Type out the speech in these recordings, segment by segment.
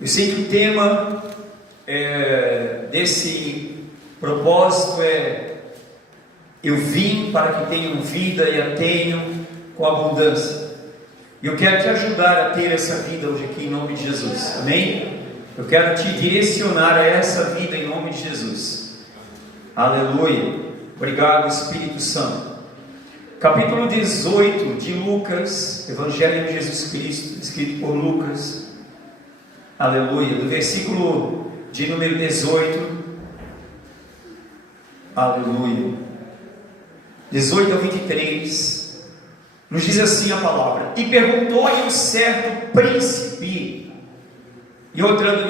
Eu sei que o tema desse propósito é: eu vim para que tenham vida e a tenham com abundância. E eu quero te ajudar a ter essa vida hoje aqui em nome de Jesus, amém? Eu quero te direcionar a essa vida em nome de Jesus, aleluia. Obrigado, Espírito Santo. Capítulo 18 de Lucas, Evangelho de Jesus Cristo, escrito por Lucas, aleluia, do versículo de número 18, aleluia, 18 ao 23, nos diz assim a palavra: e perguntou-lhe um certo príncipe, em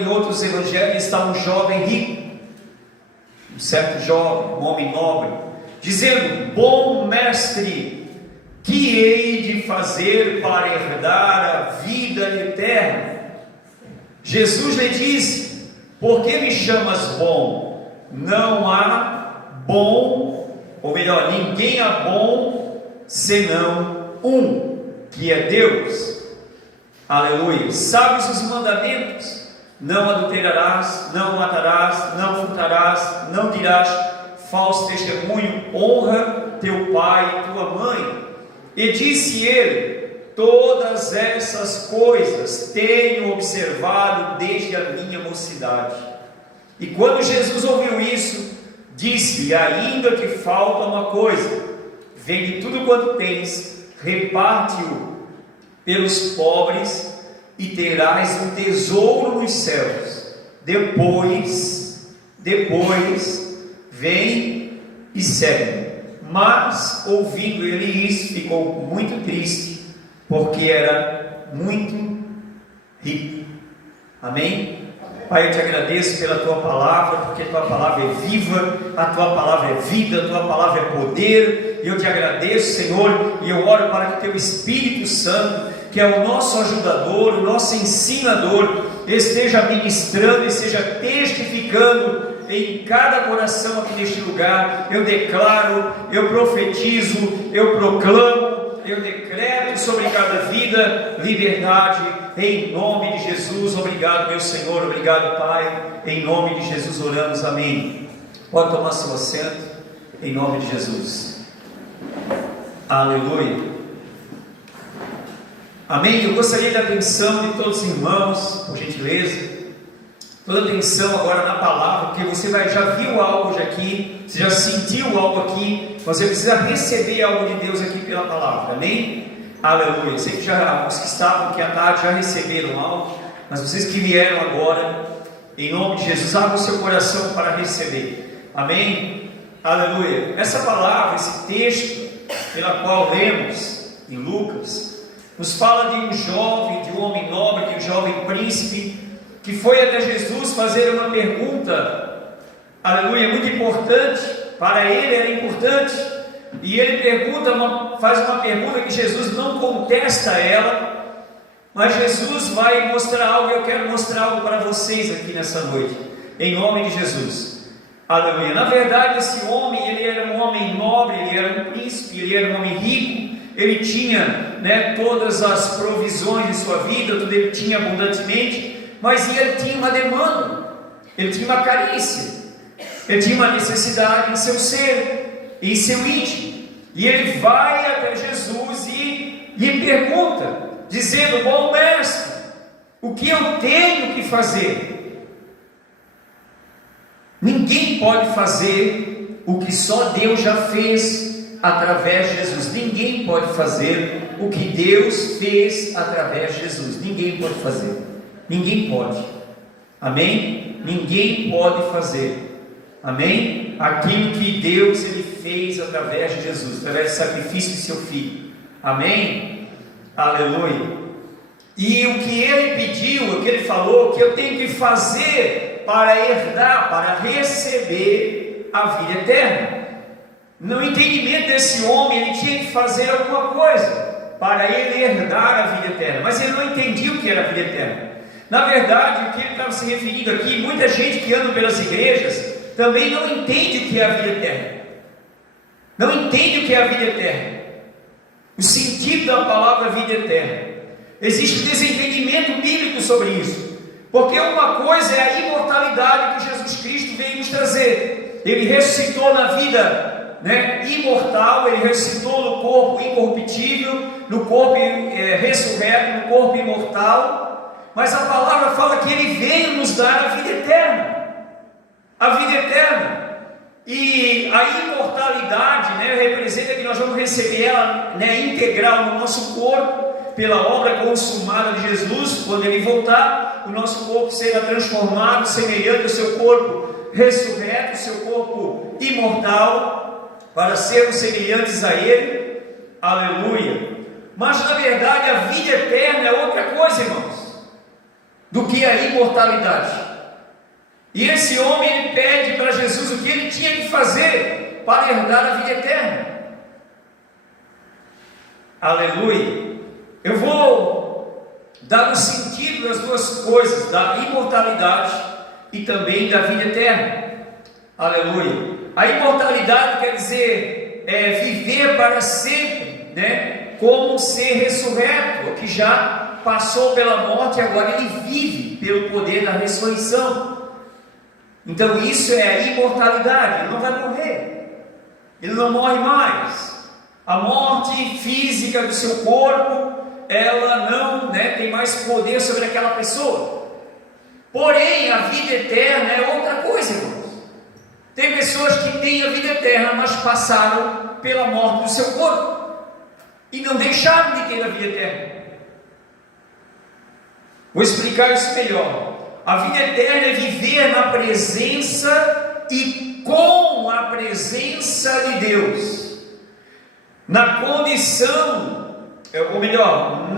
outros evangelhos está um jovem rico, um certo jovem, um homem nobre, dizendo: bom mestre, que hei de fazer para herdar a vida eterna? Jesus lhe disse: por que me chamas bom? Não há bom, ou melhor, ninguém há bom senão um, que é Deus. Aleluia. Sabes os mandamentos: não adulterarás, não matarás, não furtarás, não dirás falso testemunho, honra teu pai e tua mãe. E disse ele: todas essas coisas tenho observado desde a minha mocidade. E quando Jesus ouviu isso, disse-lhe: ainda te falta uma coisa, vende tudo quanto tens, reparte-o pelos pobres, e terás um tesouro nos céus. Depois, vem e segue. Mas, ouvindo ele isso, ficou muito triste, porque era muito rico. Amém? Pai, eu te agradeço pela tua palavra, porque a tua palavra é viva, a tua palavra é vida, a tua palavra é poder. E eu te agradeço, Senhor, e eu oro para que teu Espírito Santo, que é o nosso ajudador, o nosso ensinador, esteja ministrando e esteja testificando em cada coração aqui neste lugar. Eu declaro, eu profetizo, eu proclamo, eu decreto sobre cada vida liberdade, em nome de Jesus. Obrigado, meu Senhor, obrigado, Pai, em nome de Jesus oramos, amém. Pode tomar seu assento, em nome de Jesus, aleluia, amém. Eu gostaria da atenção de todos os irmãos, por gentileza, toda atenção agora na palavra, porque você já viu algo hoje aqui, você já sentiu algo aqui, você precisa receber algo de Deus aqui pela palavra, amém? Aleluia. Eu sei que os que estavam aqui à tarde já receberam algo, mas vocês que vieram agora, em nome de Jesus, abra o seu coração para receber, amém? Aleluia. Essa palavra, esse texto pela qual lemos em Lucas, nos fala de um jovem, de um homem nobre, de um jovem príncipe, que foi até Jesus fazer uma pergunta, aleluia, muito importante, para ele era importante, e ele faz uma pergunta que Jesus não contesta ela, mas Jesus vai mostrar algo. Eu quero mostrar algo para vocês aqui nessa noite, em nome de Jesus, aleluia. Na verdade, esse homem, ele era um homem nobre, ele era um príncipe, ele era um homem rico, ele tinha, todas as provisões de sua vida, tudo ele tinha abundantemente, mas ele tinha uma demanda, ele tinha uma carícia, ele tinha uma necessidade em seu ser, em seu íntimo, e ele vai até Jesus e lhe pergunta, dizendo: bom mestre, o que eu tenho que fazer? Ninguém pode fazer o que só Deus já fez através de Jesus. Ninguém pode fazer o que Deus fez através de Jesus. Ninguém pode fazer. Ninguém pode, amém? Ninguém pode fazer, amém? Aquilo que Deus ele fez através de Jesus, através do sacrifício de seu Filho, amém? Aleluia. E o que ele pediu, o que ele falou, que eu tenho que fazer para herdar, para receber a vida eterna. No entendimento desse homem, ele tinha que fazer alguma coisa para ele herdar a vida eterna, mas ele não entendia o que era a vida eterna. Na verdade, o que ele estava se referindo aqui, muita gente que anda pelas igrejas também não entende o que é a vida eterna, não entende o que é a vida eterna, o sentido da palavra vida eterna. Existe um desentendimento bíblico sobre isso. Porque uma coisa é a imortalidade que Jesus Cristo veio nos trazer. Ele ressuscitou na vida, imortal, ele ressuscitou no corpo incorruptível, no corpo ressurreto, no corpo imortal. Mas a palavra fala que ele veio nos dar a vida eterna. A vida eterna. E a imortalidade, representa que nós vamos receber ela, integral no nosso corpo, pela obra consumada de Jesus. Quando ele voltar, o nosso corpo será transformado, semelhante ao seu corpo ressurreto, seu corpo imortal, para sermos semelhantes a ele. Aleluia. Mas na verdade a vida eterna é outra coisa, irmãos, do que a imortalidade. E esse homem, ele pede para Jesus o que ele tinha que fazer para herdar a vida eterna. Aleluia. Eu vou dar o sentido das duas coisas, da imortalidade e também da vida eterna. Aleluia. A imortalidade quer dizer viver para sempre, como um ser ressurreto, que já passou pela morte e agora ele vive pelo poder da ressurreição. Então isso é a imortalidade. Ele não vai morrer, ele não morre mais. A morte física do seu corpo, ela não tem mais poder sobre aquela pessoa. Porém, a vida eterna é outra coisa, irmãos. Tem pessoas que têm a vida eterna, mas passaram pela morte do seu corpo e não deixaram de ter a vida eterna. Vou explicar isso melhor. A vida eterna é viver na presença e com a presença de Deus, na condição, ou melhor,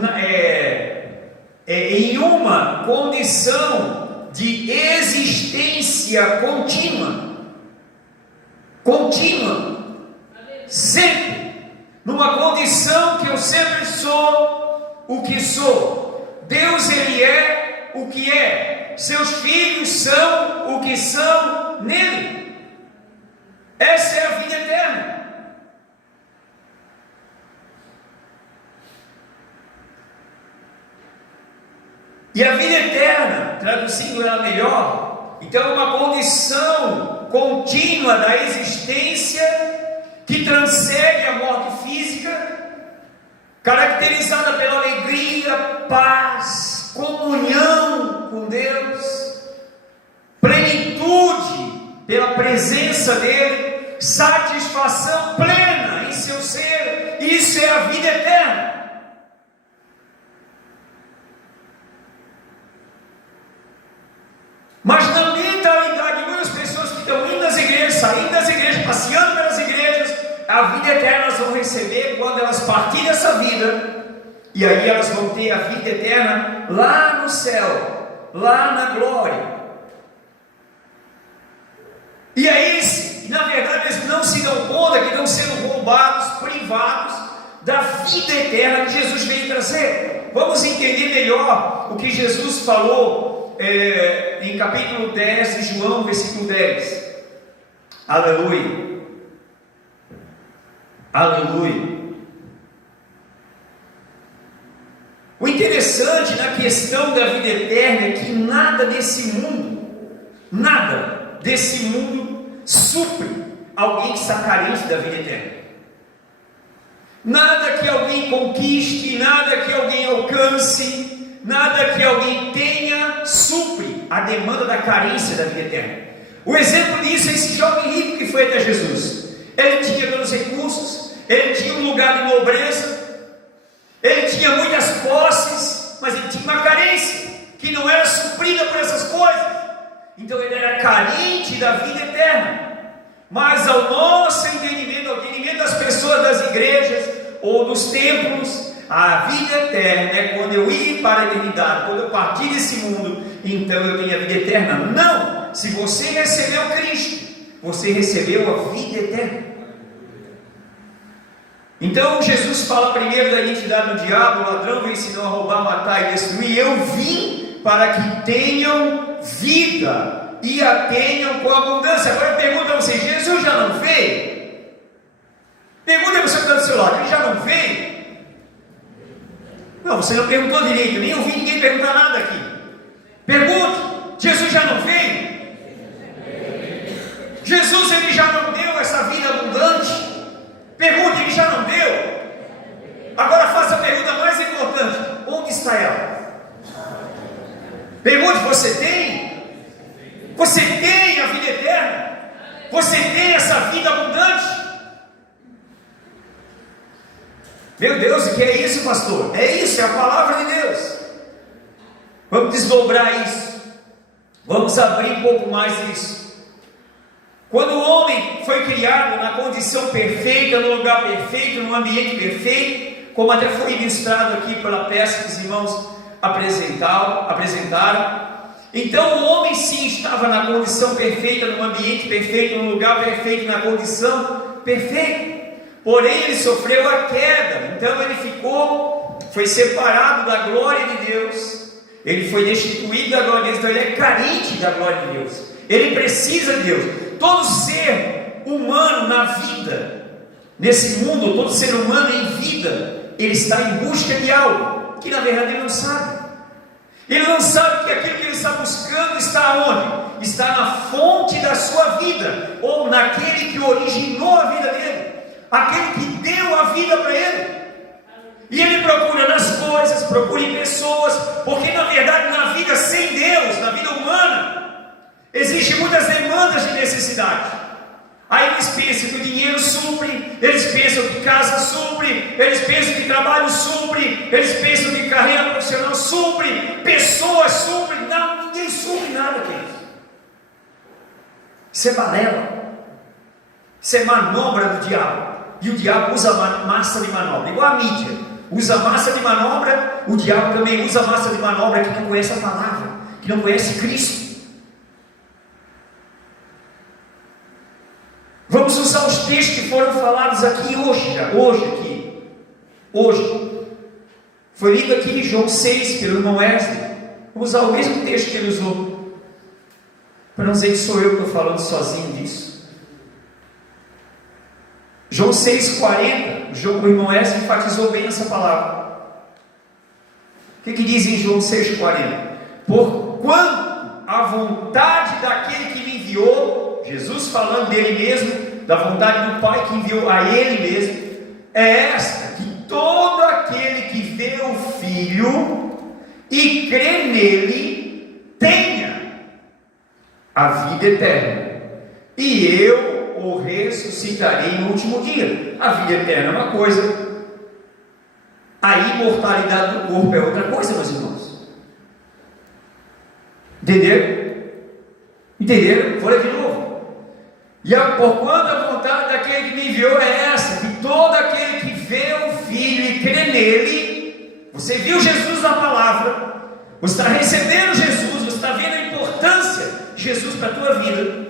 em uma condição de existência contínua, sempre, numa condição que eu sempre sou o que sou. Deus, ele é o que é, seus filhos são o que são nele. Essa é a vida eterna. E a vida eterna, traduzindo ela melhor, então é uma condição contínua da existência que transcende a morte física, caracterizada pela alegria, paz, comunhão com Deus, plenitude pela presença dele, satisfação plena em seu ser. Isso é a vida eterna. Mas na mentalidade de muitas pessoas que estão indo às igrejas, saindo das igrejas, passeando pelas igrejas, a vida eterna elas vão receber quando elas partirem dessa vida, e aí elas vão ter a vida eterna lá no céu, lá na glória. E aí, na verdade, eles não se dão conta que estão sendo roubados, privados da vida eterna que Jesus veio trazer. Vamos entender melhor o que Jesus falou em capítulo 10 de João, versículo 10. Aleluia. Aleluia. O interessante na questão da vida eterna é que nada desse mundo supre alguém que está carente da vida eterna. Nada que alguém conquiste, nada que alguém alcance, nada que alguém tenha supre a demanda da carência da vida eterna. O exemplo disso é esse jovem rico que foi até Jesus. Ele tinha todos os recursos, ele tinha um lugar de nobreza, ele tinha muitas posses, mas ele tinha uma carência que não era suprida por essas coisas. Então ele era carente da vida eterna. Mas ao nosso entendimento, ao entendimento das pessoas das igrejas ou dos templos, a vida eterna é quando eu ir para a eternidade, quando eu partir desse mundo, então eu tenho a vida eterna. Não! Se você recebeu Cristo, você recebeu a vida eterna. Então Jesus fala primeiro da identidade do diabo. O ladrão veio ensinou a roubar, matar e destruir. Eu vim para que tenham vida e a tenham com abundância. Agora pergunta a você: Jesus já não veio? Pergunta a você que está do seu lado: ele já não veio? Não, você não perguntou direito, nem ouvi ninguém perguntar nada aqui. Pergunta. Jesus já não veio? Jesus, ele já não deu essa vida abundante? Pergunta, ele já não deu? Agora faça a pergunta mais importante: onde está ela? Pergunte, você tem? Você tem a vida eterna? Você tem essa vida abundante? Meu Deus, o que é isso, pastor? É isso, é a palavra de Deus. Vamos desdobrar isso. Vamos abrir um pouco mais isso. Quando o homem foi criado na condição perfeita, no lugar perfeito, no ambiente perfeito, como até foi ilustrado aqui pela peça que os irmãos apresentaram, então o homem sim estava na condição perfeita, no ambiente perfeito, no lugar perfeito, na condição perfeita. Porém ele sofreu a queda, então ele foi separado da glória de Deus, ele foi destituído da glória de Deus, então ele é carente da glória de Deus, ele precisa de Deus. Todo ser humano na vida, nesse mundo, todo ser humano em vida, ele está em busca de algo, que na verdade ele não sabe. Ele não sabe que aquilo que ele está buscando está onde? Está na fonte da sua vida, ou naquele que originou a vida dele, aquele que deu a vida para ele. E ele procura nas coisas, procura em pessoas, porque na verdade na vida sem Deus, na vida humana, existem muitas demandas de necessidade. Aí eles pensam que o dinheiro supre, eles pensam que casa supre, eles pensam que trabalho supre, eles pensam que carreira profissional supre, pessoas supre. Não, ninguém supre nada, querido. Isso é balela, isso é manobra do diabo. E o diabo usa massa de manobra, igual a mídia usa massa de manobra, o diabo também usa massa de manobra que não conhece a palavra, que não conhece Cristo. Vamos usar os textos que foram falados aqui hoje. Foi lido aqui em João 6 pelo irmão Wesley. Vamos usar o mesmo texto que ele usou, para não dizer que sou eu que estou falando sozinho disso. João 6,40, o irmão Wesley enfatizou bem essa palavra. O que diz em João 6,40? Porquanto a vontade daquele que me enviou, Jesus falando dele mesmo, da vontade do Pai que enviou a ele mesmo, é esta: que todo aquele que vê o Filho e crê nele tenha a vida eterna, e eu o ressuscitarei no último dia. A vida eterna é uma coisa, a imortalidade do corpo é outra coisa, meus irmãos. Entenderam? Vou ler de novo. E porquanto a vontade daquele que me enviou é essa: que todo aquele que vê o Filho e crê nele. Você viu Jesus na palavra, você está recebendo Jesus, você está vendo a importância de Jesus para a tua vida,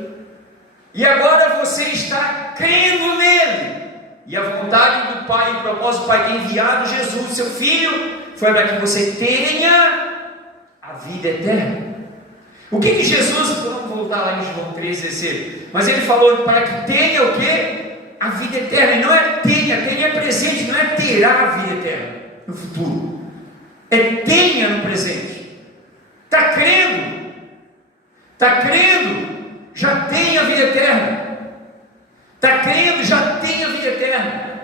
e agora você está crendo nele. E a vontade do Pai, o propósito do Pai ter enviado Jesus, seu Filho, foi para que você tenha a vida eterna. O que Jesus, vamos voltar lá em João 13, mas ele falou para que tenha o quê? A vida eterna. E não é tenha é presente, não é terá a vida eterna no futuro, é tenha no presente. Está crendo, já tem a vida eterna. Está crendo, já tem a vida eterna.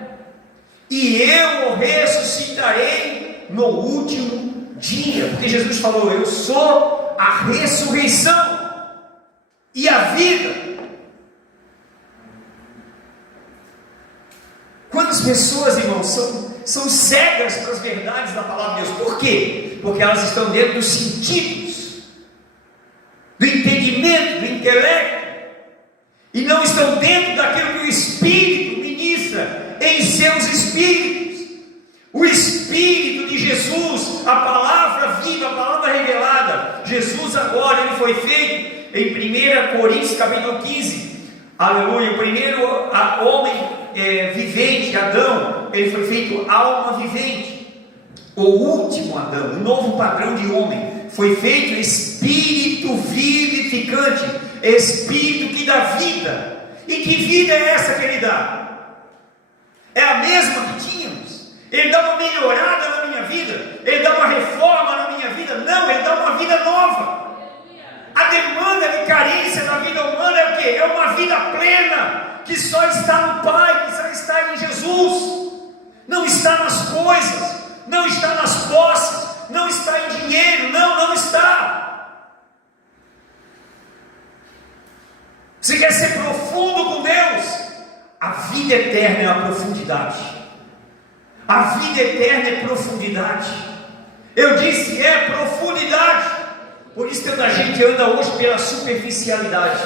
E eu o ressuscitarei no último dia, porque Jesus falou: eu sou a ressurreição e a vida. Quantas pessoas, irmãos, são cegas para as verdades da palavra de Deus? Por quê? Porque elas estão dentro dos sentidos, do entendimento, do intelecto, e não estão dentro daquilo que o Espírito ministra em seus espíritos. O Espírito de Jesus, a palavra viva, a palavra revelada. Jesus agora, ele foi feito em 1 Coríntios capítulo 15, aleluia, o primeiro homem vivente, Adão, ele foi feito alma vivente. O último Adão, o novo padrão de homem, foi feito espírito vivificante, espírito que dá vida. E que vida é essa que ele dá? É a mesma que tínhamos? Ele dá uma melhorada na minha vida? Ele dá uma reforma na minha vida? Não, ele dá uma vida nova. A aparência da vida humana é o quê? É uma vida plena, que só está no Pai, que só está em Jesus. Não está nas coisas, não está nas posses, não está em dinheiro, não está. Você quer ser profundo com Deus? A vida eterna é a profundidade. A vida eterna é profundidade. Eu disse, é profundidade. Por isso tanta gente anda hoje pela superficialidade,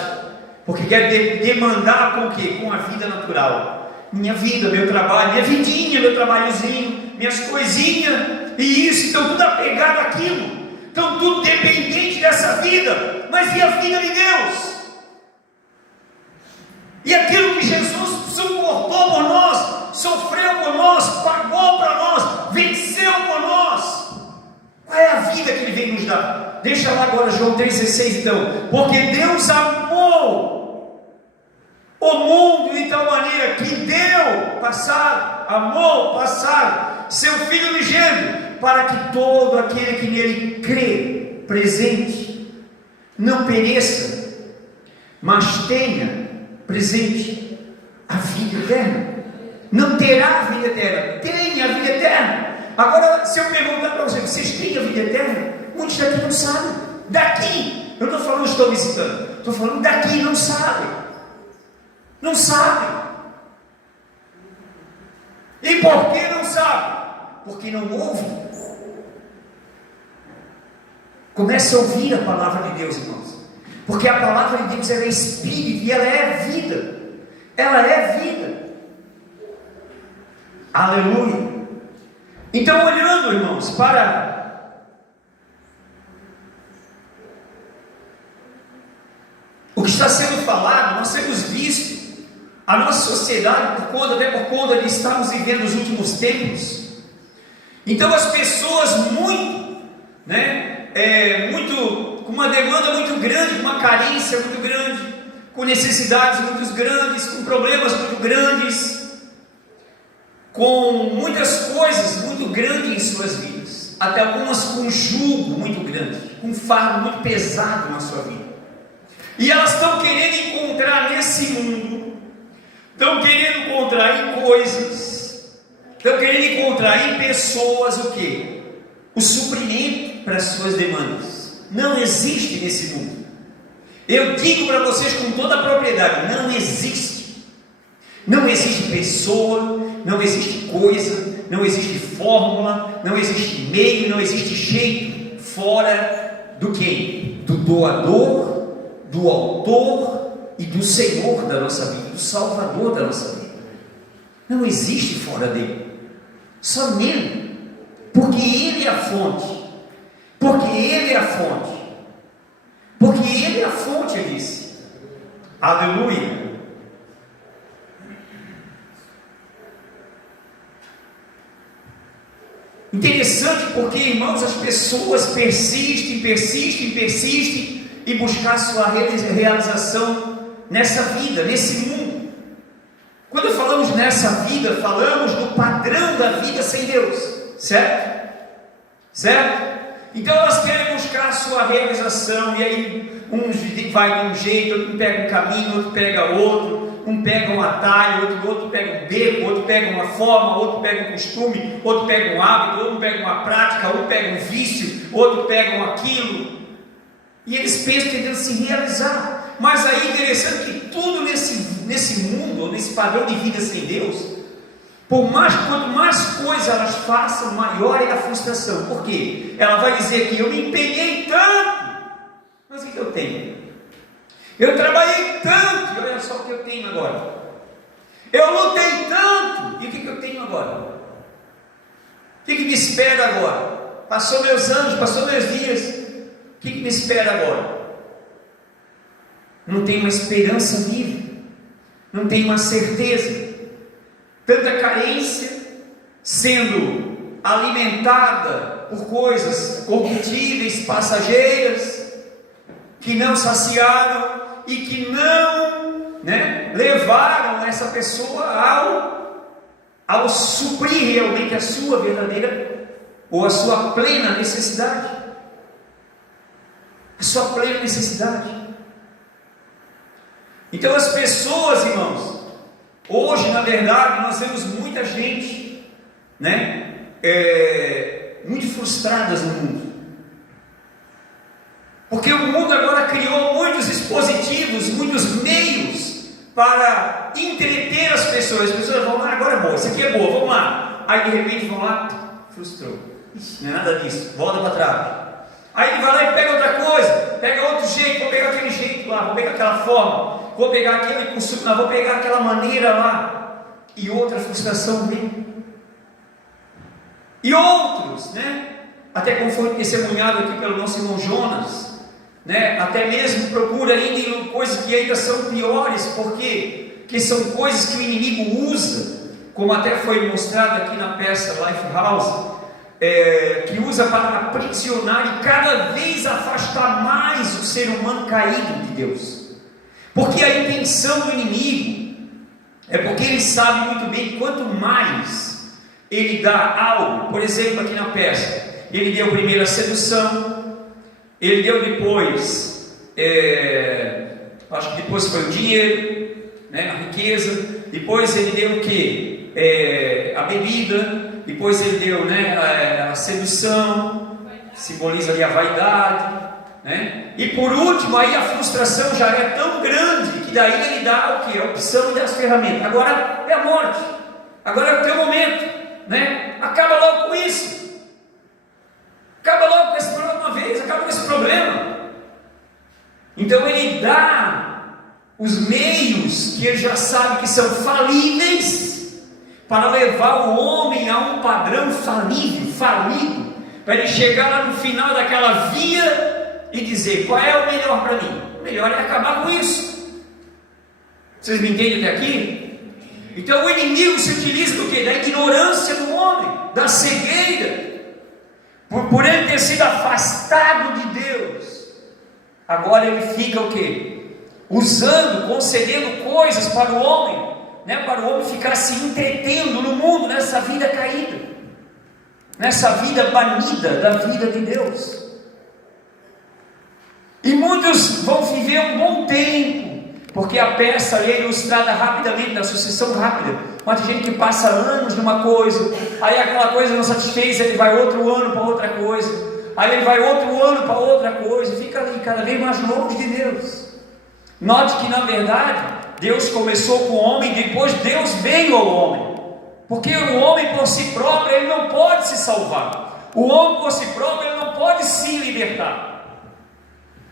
porque quer demandar com o quê? Com a vida natural. Minha vida, meu trabalho, minha vidinha, meu trabalhozinho, minhas coisinhas, e isso, então tudo apegado àquilo, então tudo dependente dessa vida. Mas e a vida de Deus? E aquilo que Jesus suportou por nós, sofreu por nós, pagou para nós, venceu por nós. Qual é a vida que Ele vem nos dar? Deixa lá agora João 3,16 então. Porque Deus amou o mundo de tal maneira que deu, amou, seu Filho unigênito, para que todo aquele que nele crê, presente, não pereça, mas tenha presente a vida eterna. Não terá a vida eterna, tenha a vida eterna. Agora, se eu perguntar para vocês têm a vida eterna? Muitos daqui não sabem. Daqui, eu não estou falando estou visitando, estou falando daqui, não sabem. Não sabem. E por que não sabem? Porque não ouvem. Comece a ouvir a palavra de Deus, irmãos. Porque a palavra de Deus ela é espírito e ela é vida. Ela é vida. Aleluia. Então, olhando, irmãos, para o que está sendo falado, nós temos visto a nossa sociedade, até por conta de estarmos vivendo os últimos tempos. Então as pessoas com uma demanda muito grande, com uma carência muito grande, com necessidades muito grandes, com problemas muito grandes, com muitas coisas muito grandes em suas vidas, até algumas com um jugo muito grande, com um fardo muito pesado na sua vida. E elas estão querendo encontrar nesse mundo, estão querendo encontrar em coisas, estão querendo encontrar em pessoas o quê? O suprimento para as suas demandas. Não existe nesse mundo. Eu digo para vocês com toda a propriedade, não existe. Não existe pessoa, não existe coisa, não existe fórmula, não existe meio, não existe jeito fora do quem? Do doador, do autor e do Senhor da nossa vida, do Salvador da nossa vida. Não existe fora dele, só nele, porque ele é a fonte, porque ele é a fonte, porque ele é a fonte, eu disse. Aleluia. Interessante porque, irmãos, as pessoas persistem em buscar sua realização nessa vida, nesse mundo. Quando falamos nessa vida, falamos do padrão da vida sem Deus, certo? Certo? Então elas querem buscar a sua realização, e aí um vai de um jeito, outro pega um caminho, outro pega outro, um pega um atalho, outro pega um beco, outro pega uma forma, outro pega um costume, outro pega um hábito, outro pega uma prática, outro pega um vício, outro pega um aquilo. E eles pensam tentando se realizar. Mas aí é interessante que tudo nesse mundo, ou nesse padrão de vida sem Deus, quanto mais coisa elas façam, maior é a frustração. Por quê? Ela vai dizer que eu me empenhei tanto, mas o que eu tenho? Eu trabalhei tanto, e olha só o que eu tenho agora. Eu lutei tanto, e o que eu tenho agora? O que me espera agora? Passou meus anos, passou meus dias, o que me espera agora? Não tem uma esperança viva, não tem uma certeza. Tanta carência sendo alimentada por coisas corruptíveis, passageiras, que não saciaram e que não levaram essa pessoa ao suprir realmente a sua verdadeira ou a sua plena necessidade. A sua plena necessidade. Então as pessoas, irmãos, hoje na verdade nós vemos muita gente, né, muito frustradas no mundo, porque o mundo agora criou muitos dispositivos, muitos meios para entreter as pessoas. As pessoas vão lá, agora é boa, isso aqui é boa, vamos lá. Aí de repente vão lá, frustrou, não é nada disso, volta para trás. Aí ele vai lá e pega outra coisa, pega outro jeito, vou pegar aquele jeito lá, vou pegar aquela forma, vou pegar aquele costume lá, vou pegar aquela maneira lá, e outra frustração vem. E outros, né, até como foi testemunhado aqui pelo nosso irmão Jonas, né, até mesmo procura ainda em coisas que ainda são piores, porque são coisas que o inimigo usa, como até foi mostrado aqui na peça Lifehouse, que usa para aprisionar e cada vez afastar mais o ser humano caído de Deus. Porque a intenção do inimigo é porque ele sabe muito bem que quanto mais ele dá algo, por exemplo aqui na peça, ele deu primeiro a sedução, ele deu depois, acho que depois foi o dinheiro, né, a riqueza, depois ele deu o que? A bebida, depois ele deu, né, a sedução, simboliza ali a vaidade, né? E por último, aí a frustração já é tão grande que daí ele dá o que? A opção das ferramentas. Agora é a morte, agora é o teu momento, né? Acaba logo com isso, acaba logo com esse problema uma vez, acaba com esse problema. Então ele dá os meios que ele já sabe que são falíveis, para levar o homem a um padrão falido, para ele chegar lá no final daquela via e dizer: qual é o melhor para mim? O melhor é acabar com isso. Vocês me entendem até aqui? Então o inimigo se utiliza do quê? Da ignorância do homem, da cegueira, por ele ter sido afastado de Deus. Agora ele fica o quê? Usando, concedendo coisas para o homem, né, para o homem ficar se entretendo no mundo, nessa vida caída, nessa vida banida da vida de Deus. E muitos vão viver um bom tempo, porque a peça ali é ilustrada rapidamente, na sucessão rápida. Mas tem gente que passa anos numa coisa, aí aquela coisa não satisfez, ele vai outro ano para outra coisa, aí ele vai outro ano para outra coisa, e fica ali cada vez mais longe de Deus. Note que na verdade Deus começou com o homem, depois Deus veio ao homem, porque o homem por si próprio ele não pode se salvar, o homem por si próprio ele não pode se libertar.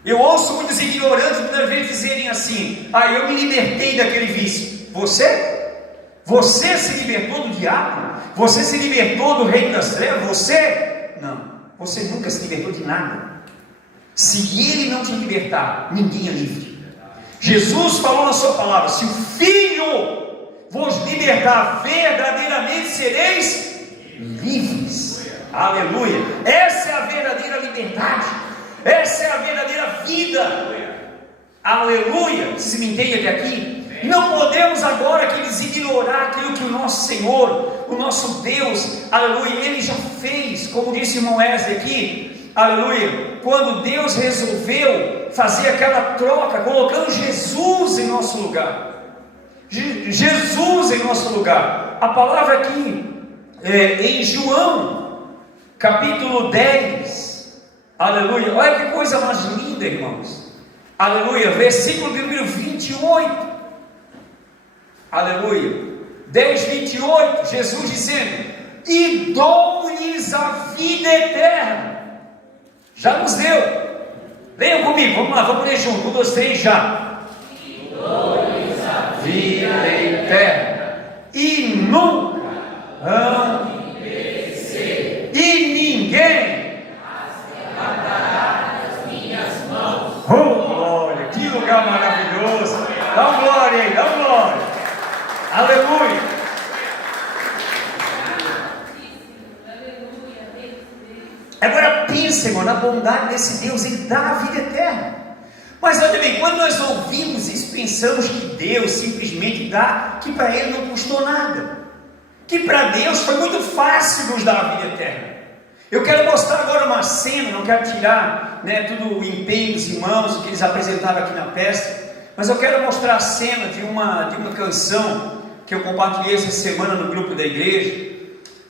Eu ouço muitos ignorantes muitas vezes dizerem assim: eu me libertei daquele vício. Você se libertou do diabo? Você se libertou do reino das trevas? Você? Não, você nunca se libertou de nada. Se ele não te libertar, ninguém é livre. Jesus falou na sua palavra: se o Filho vos libertar, verdadeiramente sereis livres. Aleluia. Essa é a verdadeira liberdade, essa é a verdadeira vida. Aleluia. Vocês me entendem até aqui? Não podemos agora, queridos, ignorar aquilo que o nosso Senhor, o nosso Deus, aleluia, Ele já fez, como disse o irmão Wesley aqui, aleluia, quando Deus resolveu fazer aquela troca, colocando Jesus em nosso lugar, Jesus em nosso lugar. A palavra aqui, em João, capítulo 10, aleluia, olha que coisa mais linda, irmãos, aleluia, versículo número 28, aleluia, 10, 28, Jesus dizendo: e dou-lhes a vida eterna. Já nos deu. Venham comigo, vamos lá, vamos ler junto. 1, 2, 3, já. E dou-lhes a vida eterna, e nunca hão de perecer, e ninguém as arrebatará das minhas mãos. Oh, glória, que lugar maravilhoso. Dá um glória aí, dá um glória. Aleluia. Agora pense, irmão, na bondade desse Deus. Ele dá a vida eterna. Mas olha bem, quando nós ouvimos isso, pensamos que Deus simplesmente dá, que para Ele não custou nada, que para Deus foi muito fácil nos dar a vida eterna. Eu quero mostrar agora uma cena, não quero tirar, tudo o empenho dos irmãos, o que eles apresentaram aqui na peça, Mas eu quero mostrar a cena de uma canção que eu compartilhei essa semana no grupo da igreja,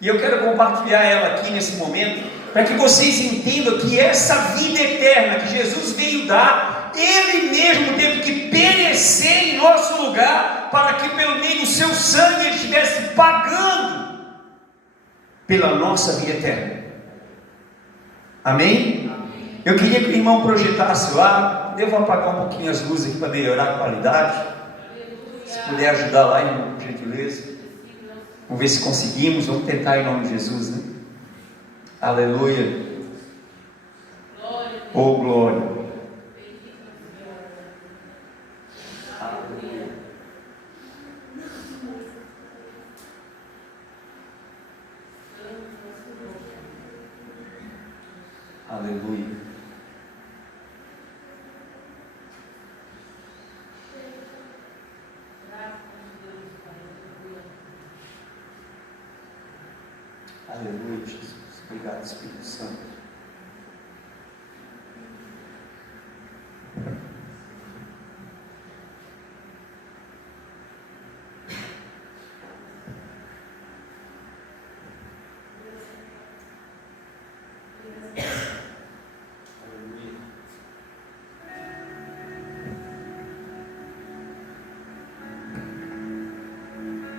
e eu quero compartilhar ela aqui nesse momento, para que vocês entendam que essa vida eterna que Jesus veio dar, Ele mesmo teve que perecer em nosso lugar, para que pelo meio do seu sangue Ele estivesse pagando pela nossa vida eterna. Amém? Amém. Eu queria que o irmão projetasse lá. Eu vou apagar um pouquinho as luzes aqui para melhorar a qualidade. Se puder ajudar lá, irmão, por gentileza. Vamos ver se conseguimos. Vamos tentar em nome de Jesus, né? Aleluia. Oh, glória. Aleluia. Aleluia, Jesus. Obrigado, Espírito Santo.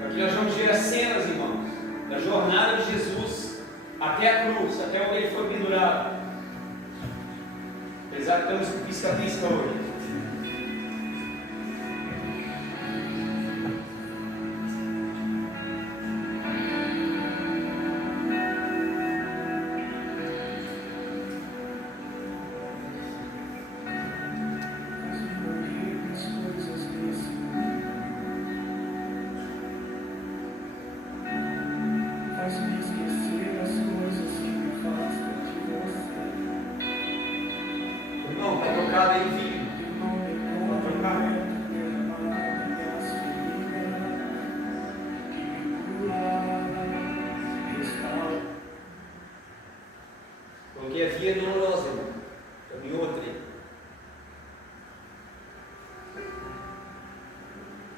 Aqui nós vamos ver as cenas, irmãos, da jornada de Jesus até a cruz, até onde Ele foi pendurado. Apesar que estamos com pisca-pisca hoje. Porque a via é dolorosa, irmão. Caminhou outra.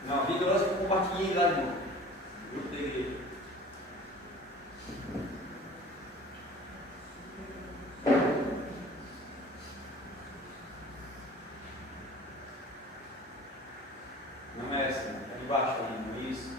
Não, a via dolorosa que eu compartilhei lá, irmão. Grupo da igreja. Não é essa, é embaixo ainda, isso.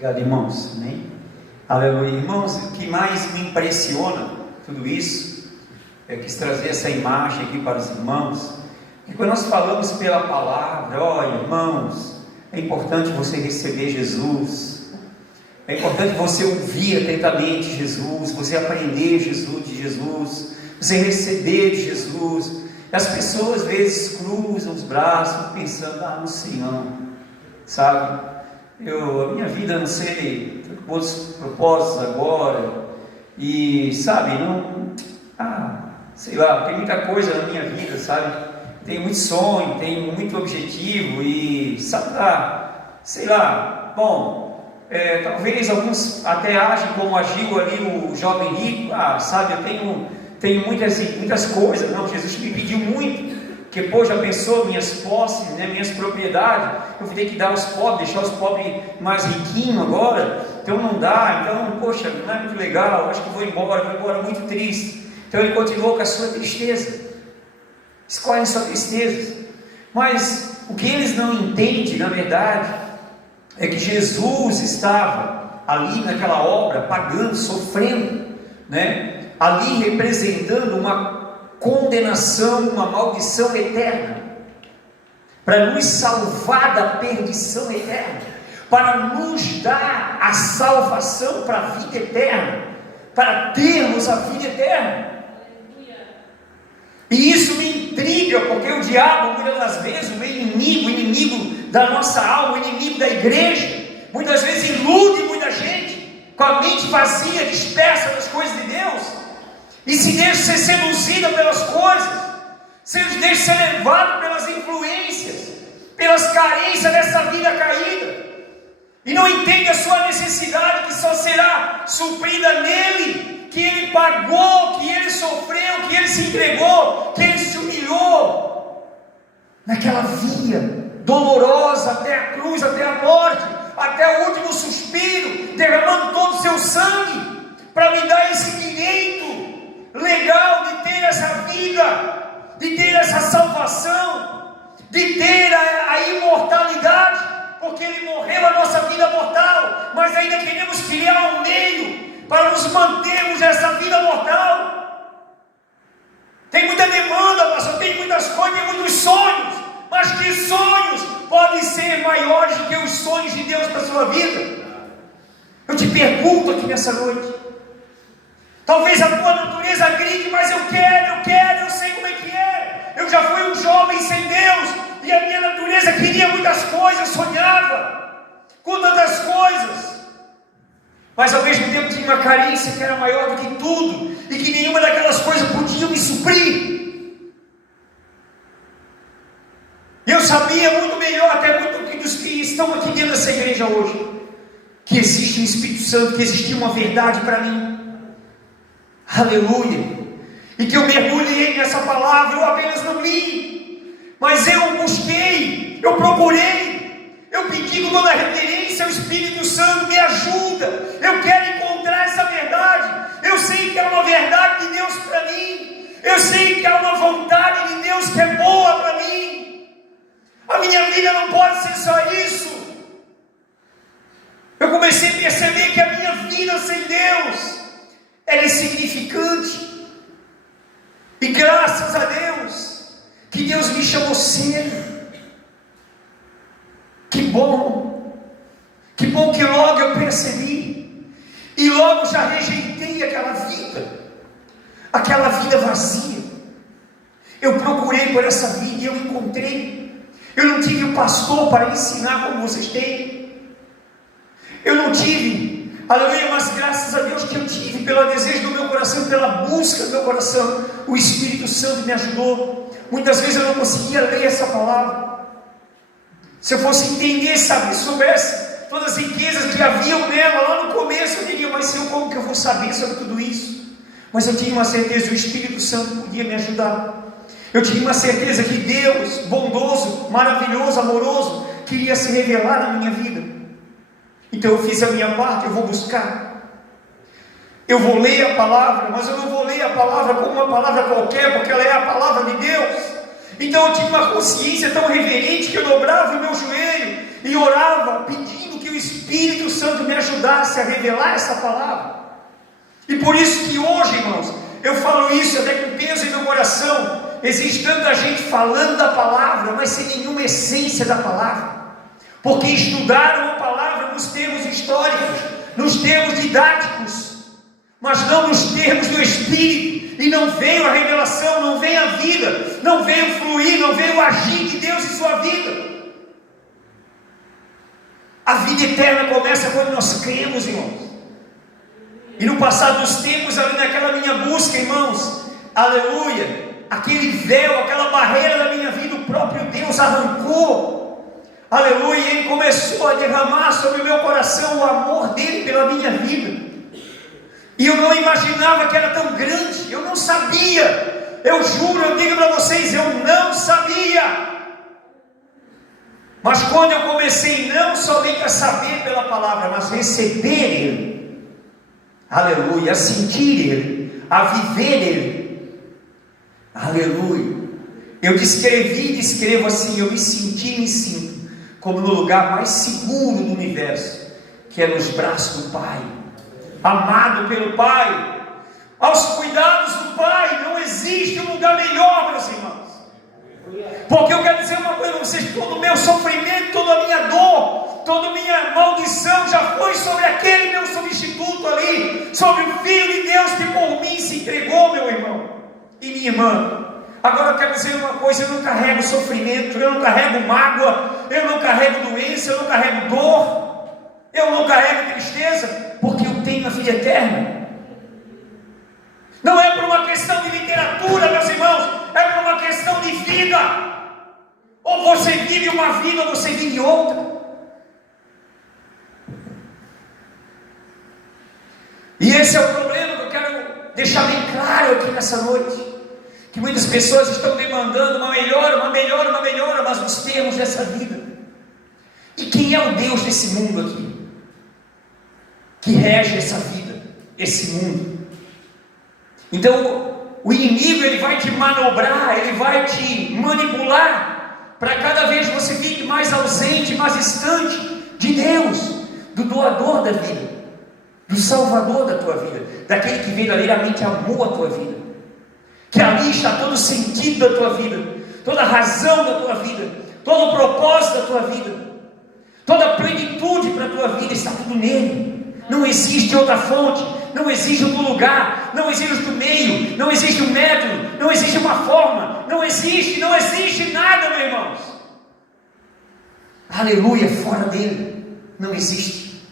Obrigado, irmãos. Amém? Aleluia. Irmãos, o que mais me impressiona tudo isso, eu quis trazer essa imagem aqui para os irmãos, que quando nós falamos pela palavra, ó irmãos, é importante você receber Jesus, é importante você ouvir atentamente Jesus, você aprender de Jesus, você receber de Jesus. As pessoas às vezes cruzam os braços pensando, não sei não, sabe? A minha vida não sei, estou com outros propósitos agora, e sabe, sei lá, tem muita coisa na minha vida, sabe? Tenho muito sonho, tenho muito objetivo, e sabe lá, sei lá, bom, talvez alguns até agem como agiu ali o jovem rico, sabe, eu tenho muitas coisas, não, Jesus me pediu muito, porque, pô, já pensou, minhas posses, né, minhas propriedades, eu vou ter que dar aos pobres, deixar os pobres mais riquinhos agora, então não dá, então, poxa, não é muito legal, acho que vou embora muito triste. Então ele continuou com a sua tristeza, escolhem sua tristeza, mas o que eles não entendem, na verdade, é que Jesus estava ali naquela obra, pagando, sofrendo, né, ali representando uma condenação, uma maldição eterna, para nos salvar da perdição eterna, para nos dar a salvação para a vida eterna, para termos a vida eterna. E isso me intriga, porque o diabo, muitas das vezes, o inimigo da nossa alma, o inimigo da igreja, muitas vezes ilude muita gente, com a mente vazia, dispersa das coisas de Deus, e se deixa ser seduzida pelas coisas, se deixa ser levado pelas influências, pelas carências dessa vida caída, e não entende a sua necessidade, que só será suprida nele, que ele pagou, que ele sofreu, que ele se entregou, que ele se humilhou naquela via dolorosa até a cruz, até a morte, até o último suspiro, derramando todo o seu sangue para me dar esse direito legal de ter essa vida, de ter essa salvação, de ter a imortalidade, porque ele morreu a nossa vida mortal, mas ainda queremos criar um meio para nos mantermos nessa vida mortal. Tem muita demanda, pastor, tem muitas coisas, tem muitos sonhos, mas que sonhos podem ser maiores do que os sonhos de Deus para a sua vida? Eu te pergunto aqui nessa noite. Talvez a tua natureza grite, mas eu quero, eu sei como é que é. Eu já fui um jovem sem Deus, e a minha natureza queria muitas coisas, sonhava com tantas coisas, mas ao mesmo tempo tinha uma carência que era maior do que tudo, e que nenhuma daquelas coisas podia me suprir. Eu sabia muito melhor, até muito do que dos que estão aqui dentro dessa igreja hoje, que existe um Espírito Santo, que existia uma verdade para mim. Aleluia! E que eu mergulhei nessa palavra, eu apenas não li, mas eu busquei, eu procurei, eu pedi com toda a reverência ao Espírito Santo, me ajuda, eu quero encontrar essa verdade. Eu sei que é uma verdade de Deus para mim, eu sei que há uma vontade de Deus que é boa para mim. A minha vida não pode ser só isso. Eu comecei a perceber que a minha vida sem Deus era insignificante. E graças a Deus, que Deus me chamou cedo. Que bom que logo eu percebi, e logo já rejeitei aquela vida vazia. Eu procurei por essa vida e eu encontrei. Eu não tive um pastor para ensinar como vocês têm. Eu não tive, aleluia, mas graças a Deus que eu tive, pelo desejo do meu coração, pela busca do meu coração, o Espírito Santo me ajudou. Muitas vezes eu não conseguia ler essa palavra. Se eu fosse entender, saber, soubesse todas as riquezas que haviam nela lá no começo, eu diria, mas como que eu vou saber sobre tudo isso? Mas eu tinha uma certeza, o Espírito Santo podia me ajudar. Eu tinha uma certeza que Deus, bondoso, maravilhoso, amoroso, queria se revelar na minha vida. Então eu fiz a minha parte, eu vou buscar. Eu vou ler a palavra, mas eu não vou ler a palavra como uma palavra qualquer, porque ela é a palavra de Deus. Então eu tinha uma consciência tão reverente que eu dobrava o meu joelho e orava, pedindo que o Espírito Santo me ajudasse a revelar essa palavra. E por isso que hoje, irmãos, eu falo isso até com peso em meu coração. Existe tanta gente falando da palavra, mas sem nenhuma essência da palavra, porque estudaram a palavra nos termos históricos, nos termos didáticos, mas não nos termos do Espírito, e não veio a revelação, não veio a vida, não veio fluir, não veio o agir de Deus em sua vida. A vida eterna começa quando nós cremos, irmãos. E no passar dos tempos, ali naquela minha busca, irmãos, aleluia, aquele véu, aquela barreira da minha vida, o próprio Deus arrancou, aleluia, e Ele começou a derramar sobre o meu coração o amor dEle pela minha vida, e eu não imaginava que era tão grande, eu não sabia, eu juro, eu digo para vocês, eu não sabia, mas quando eu comecei não somente a saber pela palavra, mas receber Ele, aleluia, a sentir Ele, a viver Ele, aleluia, eu descrevi e descrevo assim, eu me senti e me sinto como no lugar mais seguro do universo, que é nos braços do Pai, amado pelo Pai, aos cuidados do Pai. Não existe um lugar melhor, meus irmãos, porque eu quero dizer uma coisa para vocês: todo o meu sofrimento, toda a minha dor, toda a minha maldição já foi sobre aquele meu substituto ali, sobre o Filho de Deus que por mim se entregou, meu irmão e minha irmã. Agora eu quero dizer uma coisa: eu não carrego sofrimento, eu não carrego mágoa, eu não carrego doença, eu não carrego dor, eu não carrego tristeza, porque eu tenho a vida eterna. Não é por uma questão de literatura, meus irmãos, é por uma questão de vida. Ou você vive uma vida ou você vive outra. E esse é o problema que eu quero claro aqui nessa noite, que muitas pessoas estão demandando uma melhora, mas nos termos dessa vida. E quem é o Deus desse mundo aqui? Que rege essa vida, esse mundo? Então, o inimigo, ele vai te manobrar, ele vai te manipular, para cada vez você fique mais ausente, mais distante de Deus, do doador da vida, do salvador da tua vida, daquele que verdadeiramente amou a tua vida, que ali está todo o sentido da tua vida, toda a razão da tua vida, todo o propósito da tua vida, toda a plenitude para a tua vida, está tudo nele. Não existe outra fonte, não existe outro lugar, não existe outro meio, não existe um método, não existe uma forma, não existe nada, meus irmãos. Aleluia, fora dele não existe.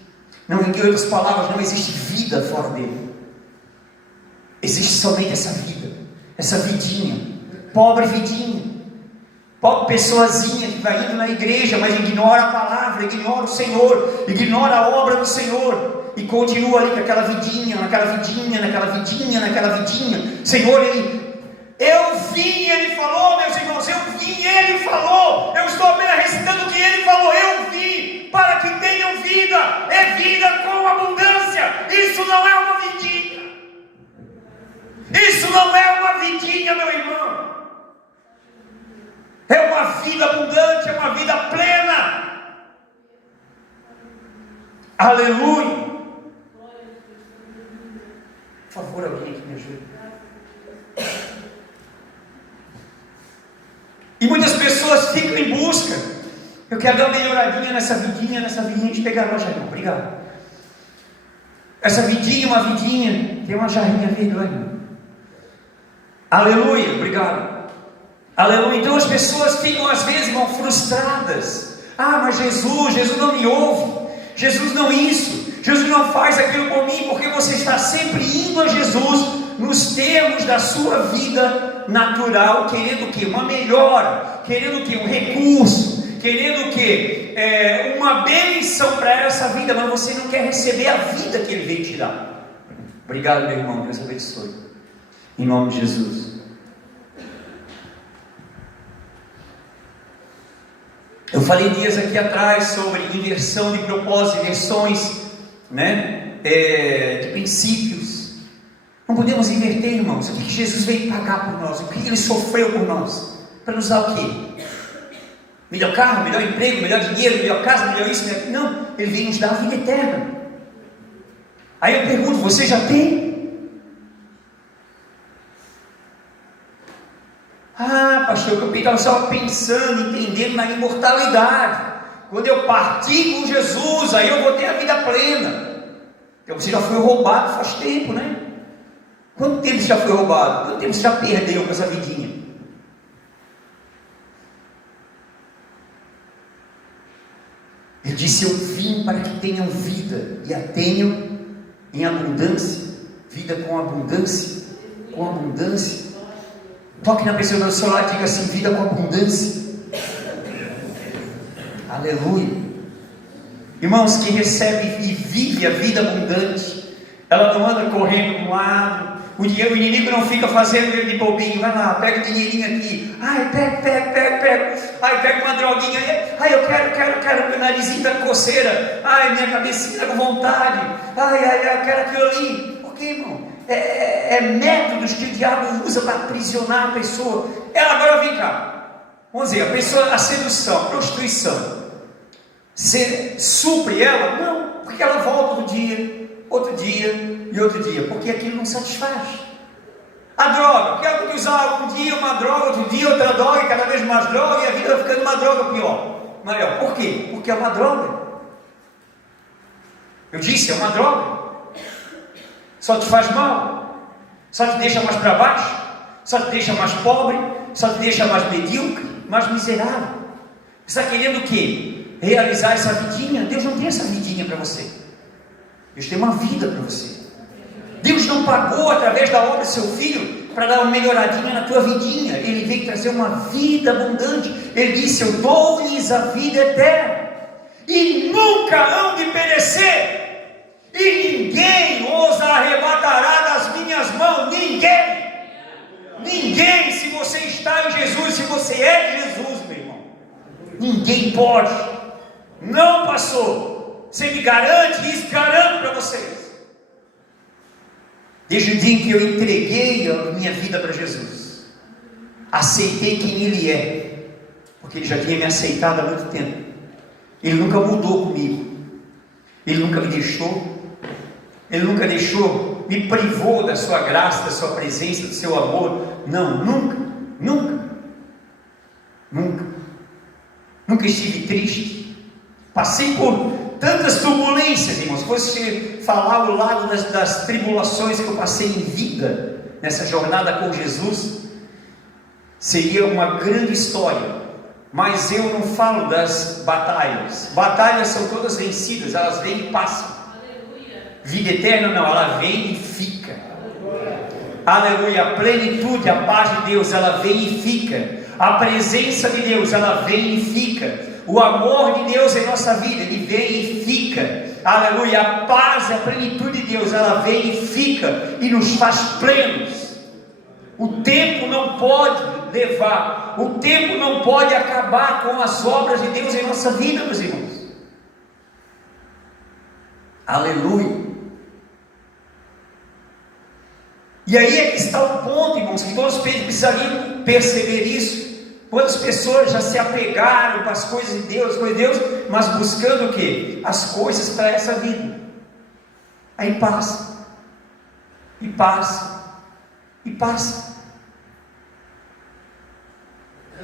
Não, em outras palavras, não existe vida fora dele. Existe somente essa vida, essa vidinha, pobre pessoazinha que vai indo na igreja, mas ignora a palavra, ignora o Senhor, ignora a obra do Senhor, e continua ali com aquela vidinha, Senhor, eu vim, Ele falou, meus irmãos, Ele falou, eu estou apenas recitando o que Ele falou, eu vim para que tenham vida, é vida com abundância. Isso não é uma vidinha, meu irmão, é uma vida abundante, é uma vida plena. Aleluia. Por favor, alguém que me ajude. E muitas pessoas ficam em busca. Eu quero dar uma melhoradinha nessa vidinha, de pegar uma jarrinha. Obrigado. Essa vidinha, tem uma jarrinha vermelha. Aleluia, obrigado. Aleluia. Então as pessoas ficam às vezes, irmão, frustradas. Mas Jesus não me ouve. Jesus não isso. Jesus não faz aquilo por mim, porque você está sempre indo a Jesus nos termos da sua vida natural, querendo o quê? Uma melhora, querendo o quê? Um recurso, querendo o quê? Uma bênção para essa vida, mas você não quer receber a vida que Ele veio te dar. Obrigado, meu irmão, Deus abençoe. Em nome de Jesus. Eu falei dias aqui atrás sobre inversão de propósitos, inversões, de princípios. Não podemos inverter, irmãos. O que Jesus veio pagar por nós? O que Ele sofreu por nós? Para nos dar o quê? Melhor carro, melhor emprego, melhor dinheiro, melhor casa, melhor isso, melhor... Não, Ele veio nos dar a vida eterna. Aí eu pergunto, você já tem? Pastor, eu estava só pensando, entendendo na imortalidade. Quando eu partir com Jesus, aí eu vou ter a vida plena. Então você já foi roubado faz tempo, né? Quanto tempo você já foi roubado? Quanto tempo você já perdeu com essa vidinha? Ele disse, eu vim para que tenham vida, e a tenham em abundância. Vida com abundância, com abundância. Toque na pessoa do seu lado e diga assim, vida com abundância. Aleluia. Irmãos, que recebe e vive a vida abundante, ela não anda correndo de um lado, o inimigo não fica fazendo ele de bobinho, vai lá, pega o dinheirinho aqui, pega uma droguinha, eu quero, meu narizinho da coceira, minha cabecinha tá com vontade, eu quero aquilo ali. Por quê, irmão? É métodos que o diabo usa para aprisionar a pessoa. Agora vem cá, vamos dizer, a sedução, a prostituição, você supre ela? Não, porque ela volta outro dia, porque aquilo não satisfaz. A droga, porque ela pode usar um dia uma droga, outro dia outra droga, e cada vez mais droga, e a vida vai ficando uma droga maior. Por quê? Porque é uma droga. Eu disse, é uma droga. Só te faz mal, só te deixa mais para baixo, só te deixa mais pobre, só te deixa mais medíocre, mais miserável. Você está querendo o quê? Realizar essa vidinha? Deus não tem essa vidinha para você. Deus tem uma vida para você. Deus não pagou através da obra do seu Filho para dar uma melhoradinha na tua vidinha. Ele veio trazer uma vida abundante. Ele disse, eu dou-lhes a vida eterna, e nunca hão de perecer, e ninguém os arrebatará das minhas mãos. Ninguém. Ninguém, se você está em Jesus, se você é de Jesus, meu irmão. Ninguém pode. Não, pastor. Você me garante isso? Garanto para vocês. Desde o dia em que eu entreguei a minha vida para Jesus, aceitei quem Ele é, porque Ele já tinha me aceitado há muito tempo. Ele nunca mudou comigo. Ele nunca me deixou. Ele nunca deixou, me privou da sua graça, da sua presença, do seu amor. Não, nunca, nunca, nunca. Nunca estive triste. Passei por tantas turbulências, irmãos. Se fosse falar o lado das tribulações que eu passei em vida, nessa jornada com Jesus, seria uma grande história. Mas eu não falo das batalhas. Batalhas são todas vencidas, elas vêm e passam. Vida eterna não, ela vem e fica. Aleluia. A plenitude, a paz de Deus, ela vem e fica. A presença de Deus, ela vem e fica. O amor de Deus em nossa vida, ele vem e fica. Aleluia. A paz, a plenitude de Deus, ela vem e fica e nos faz plenos. O tempo não pode levar, o tempo não pode acabar com as obras de Deus em nossa vida, meus irmãos. Aleluia. E aí é que está o ponto, irmãos, que todos precisariam perceber isso. Quantas pessoas já se apegaram para as coisas de Deus, mas buscando o quê? As coisas para essa vida. Aí passa, e passa, e passa.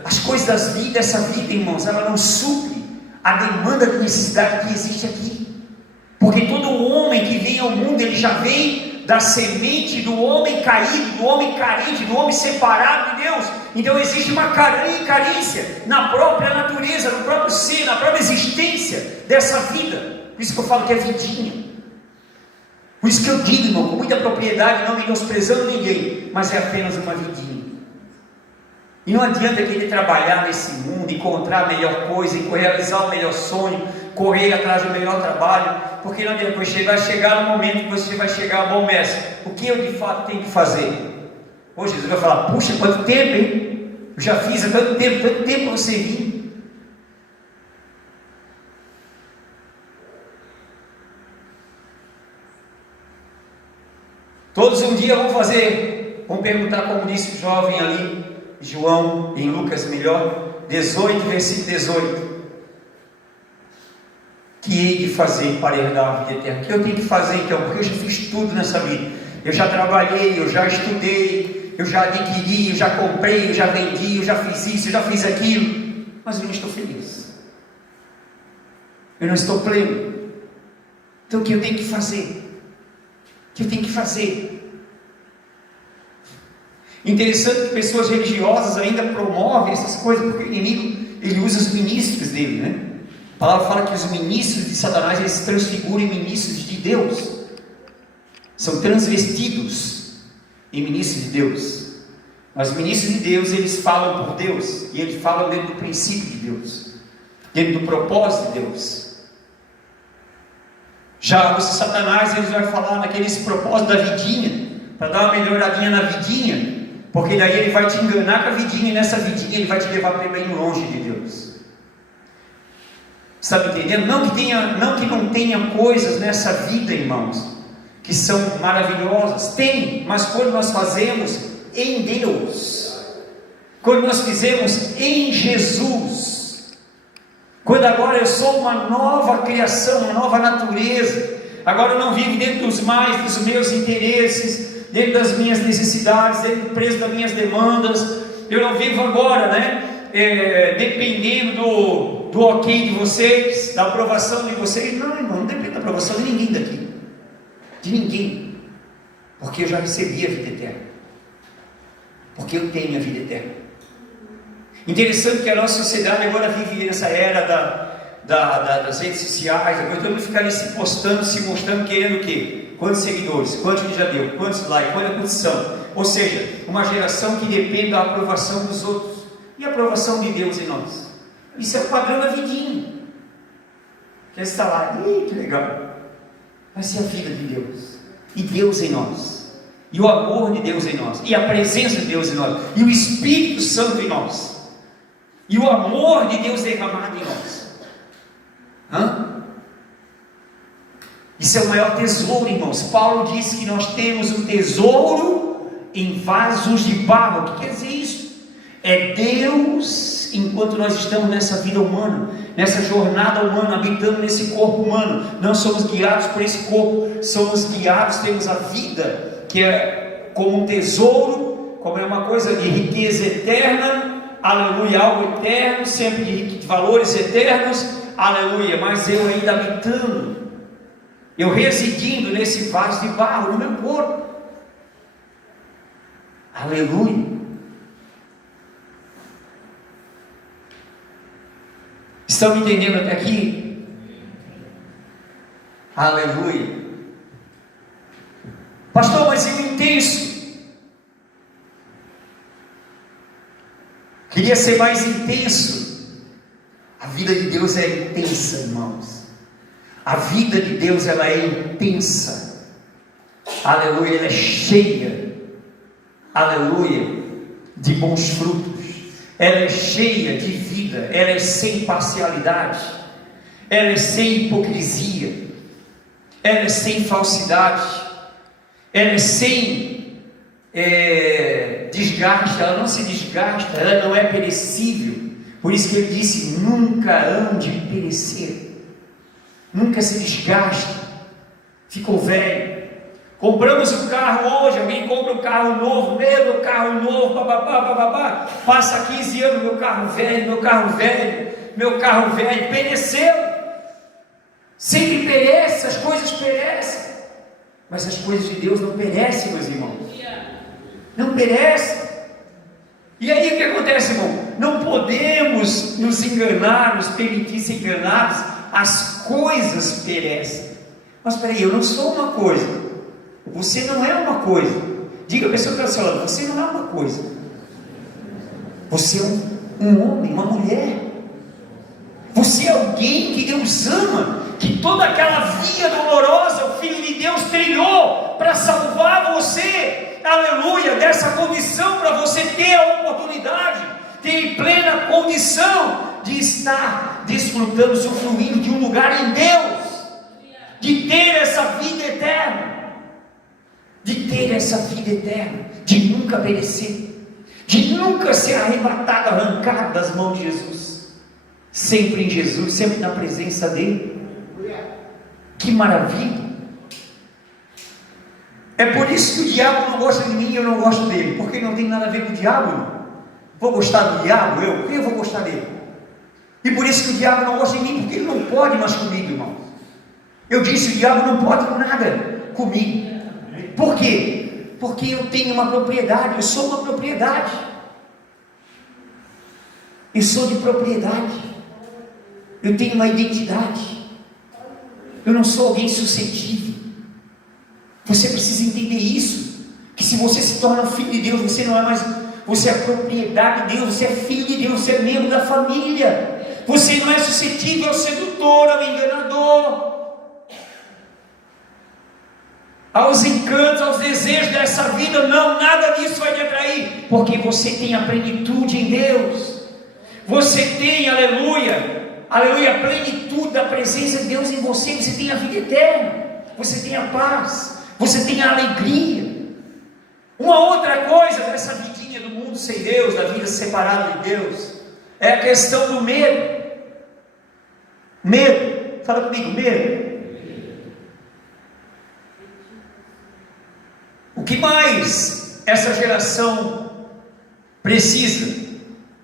As coisas das vidas, dessa vida, irmãos, ela não supre a demanda de necessidade que existe aqui. Porque todo homem que vem ao mundo, ele já vem da semente do homem caído, do homem carente, do homem separado de Deus. Então existe uma carência na própria natureza, no próprio ser, na própria existência dessa vida. Por isso que eu falo que é vidinha. Por isso que eu digo, irmão, com muita propriedade, não menosprezando ninguém, mas é apenas uma vidinha. E não adianta querer trabalhar nesse mundo, encontrar a melhor coisa, realizar o melhor sonho, correr atrás do melhor trabalho, porque não adianta, vai chegar no momento que você vai chegar, bom mestre, o que eu de fato tenho que fazer? Hoje Jesus vai falar, puxa, quanto tempo, hein? Eu já fiz há tanto tempo você vir. Todos um dia vão perguntar, como disse o jovem ali, João, em Lucas melhor, 18, versículo 18. Que hei de fazer para herdar a vida eterna? O que eu tenho que fazer então? Porque eu já fiz tudo nessa vida. Eu já trabalhei, eu já estudei, eu já adquiri, eu já comprei, eu já vendi, eu já fiz isso, eu já fiz aquilo. Mas eu não estou feliz. Eu não estou pleno. Então o que eu tenho que fazer? O que eu tenho que fazer? Interessante que pessoas religiosas ainda promovem essas coisas, porque o inimigo, ele usa os ministros dele, né? A palavra fala que os ministros de Satanás, eles se transfiguram em ministros de Deus, são transvestidos em ministros de Deus. Mas os ministros de Deus, eles falam por Deus, e eles falam dentro do princípio de Deus, dentro do propósito de Deus. Já os Satanás, eles vão falar naqueles propósitos da vidinha, para dar uma melhoradinha na vidinha, porque daí ele vai te enganar com a vidinha, e nessa vidinha ele vai te levar bem longe de Deus. Está me entendendo? Não que não tenha coisas nessa vida, irmãos, que são maravilhosas. Tem, mas quando nós fazemos em Deus, quando nós fizemos em Jesus, quando agora eu sou uma nova criação, uma nova natureza, agora eu não vivo dentro dos meus interesses, dentro das minhas necessidades, dentro do preço das minhas demandas. Eu não vivo agora, dependendo do ok de vocês, da aprovação de vocês. Não, irmão, não depende da aprovação de ninguém daqui, de ninguém, porque eu já recebi a vida eterna, porque eu tenho a vida eterna. Interessante que a nossa sociedade agora vive nessa era das redes sociais, agora todo mundo fica ali se postando, se mostrando, querendo o quê? Quantos seguidores, quantos que já deu, quantos likes, quanta curtição. Ou seja, uma geração que depende da aprovação dos outros e a aprovação de Deus em nós. Isso é o padrão da vidinha. Quer estar lá, que legal. vai ser a vida de Deus, e Deus em nós, e o amor de Deus em nós, e a presença de Deus em nós, e o Espírito Santo em nós, e o amor de Deus derramado em nós. Isso é o maior tesouro, irmãos. Paulo diz que nós temos um tesouro em vasos de barro. O que quer dizer isso? É Deus, enquanto nós estamos nessa vida humana, nessa jornada humana, habitando nesse corpo humano, nós somos guiados por esse corpo, somos guiados, temos a vida, que é como um tesouro, como é uma coisa de riqueza eterna, aleluia, algo eterno, sempre de valores eternos, aleluia, mas eu ainda habitando, eu residindo nesse vaso de barro, no meu corpo, aleluia. Estão me entendendo até aqui? Aleluia. Pastor, mas eu intenso. Queria ser mais intenso. A vida de Deus é intensa, irmãos. A vida de Deus, ela é intensa. Aleluia, ela é cheia. Aleluia, de bons frutos. Ela é cheia de vida, ela é sem parcialidade, ela é sem hipocrisia, ela é sem falsidade, ela é sem desgaste, ela não se desgasta, ela não é perecível. Por isso que ele disse: nunca hão de perecer, nunca se desgasta. Ficou velho. Compramos um carro hoje, alguém compra um carro novo, meu carro novo, bababá, passa 15 anos, meu carro velho, pereceu. Sempre perece, as coisas perecem, mas as coisas de Deus não perecem, meus irmãos, não perecem. E aí o que acontece, irmão? Não podemos nos enganar, nos permitir ser enganados. As coisas perecem. Mas peraí, eu não sou uma coisa, você não é uma coisa. Diga a pessoa que está falando: você não é uma coisa, você é um homem, uma mulher. Você é alguém que Deus ama, que toda aquela via dolorosa o Filho de Deus trilhou para salvar você, aleluia, dessa condição, para você ter a oportunidade, ter plena condição de estar desfrutando, usufruindo de um lugar em Deus, de ter essa vida eterna. De ter essa vida eterna, de nunca perecer, de nunca ser arrebatado, arrancado das mãos de Jesus, sempre em Jesus, sempre na presença dele. Que maravilha! É por isso que o diabo não gosta de mim e eu não gosto dele, porque não tem nada a ver com o diabo, irmão. Vou gostar do diabo? Por que eu vou gostar dele? E por isso que o diabo não gosta de mim, porque ele não pode mais comigo, irmão. Eu disse: o diabo não pode nada comigo. Por quê? Porque eu tenho uma propriedade, eu sou uma propriedade. Eu sou de propriedade. Eu tenho uma identidade. Eu não sou alguém suscetível. Você precisa entender isso. Que se você se torna filho de Deus, você não é mais, você é propriedade de Deus, você é filho de Deus, você é membro da família. Você não é suscetível ao sedutor, ao enganador, aos encantos, aos desejos dessa vida. Não, nada disso vai te atrair, porque você tem a plenitude em Deus. Você tem, aleluia, aleluia, a plenitude da presença de Deus em você. Você tem a vida eterna, você tem a paz, você tem a alegria. Uma outra coisa dessa vidinha do mundo sem Deus, da vida separada de Deus, é a questão do medo. Medo, fala comigo, medo. O que mais essa geração precisa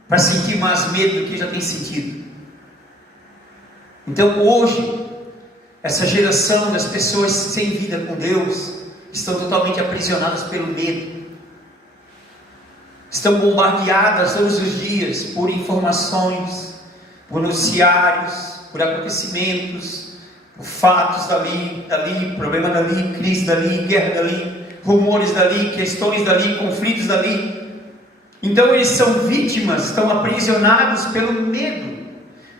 para sentir mais medo do que já tem sentido? Então hoje, essa geração das pessoas sem vida com Deus estão totalmente aprisionadas pelo medo. Estão bombardeadas todos os dias por informações, por noticiários, por acontecimentos, por fatos dali, problema dali, crise dali, guerra dali, rumores dali, questões dali, conflitos dali. Então eles são vítimas, estão aprisionados pelo medo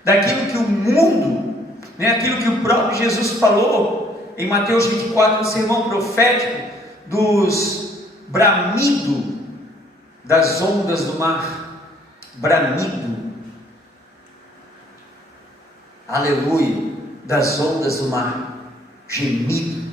daquilo que o mundo, aquilo que o próprio Jesus falou, em Mateus 24, no sermão profético, dos bramidos das ondas do mar. Bramido, aleluia, das ondas do mar, gemido,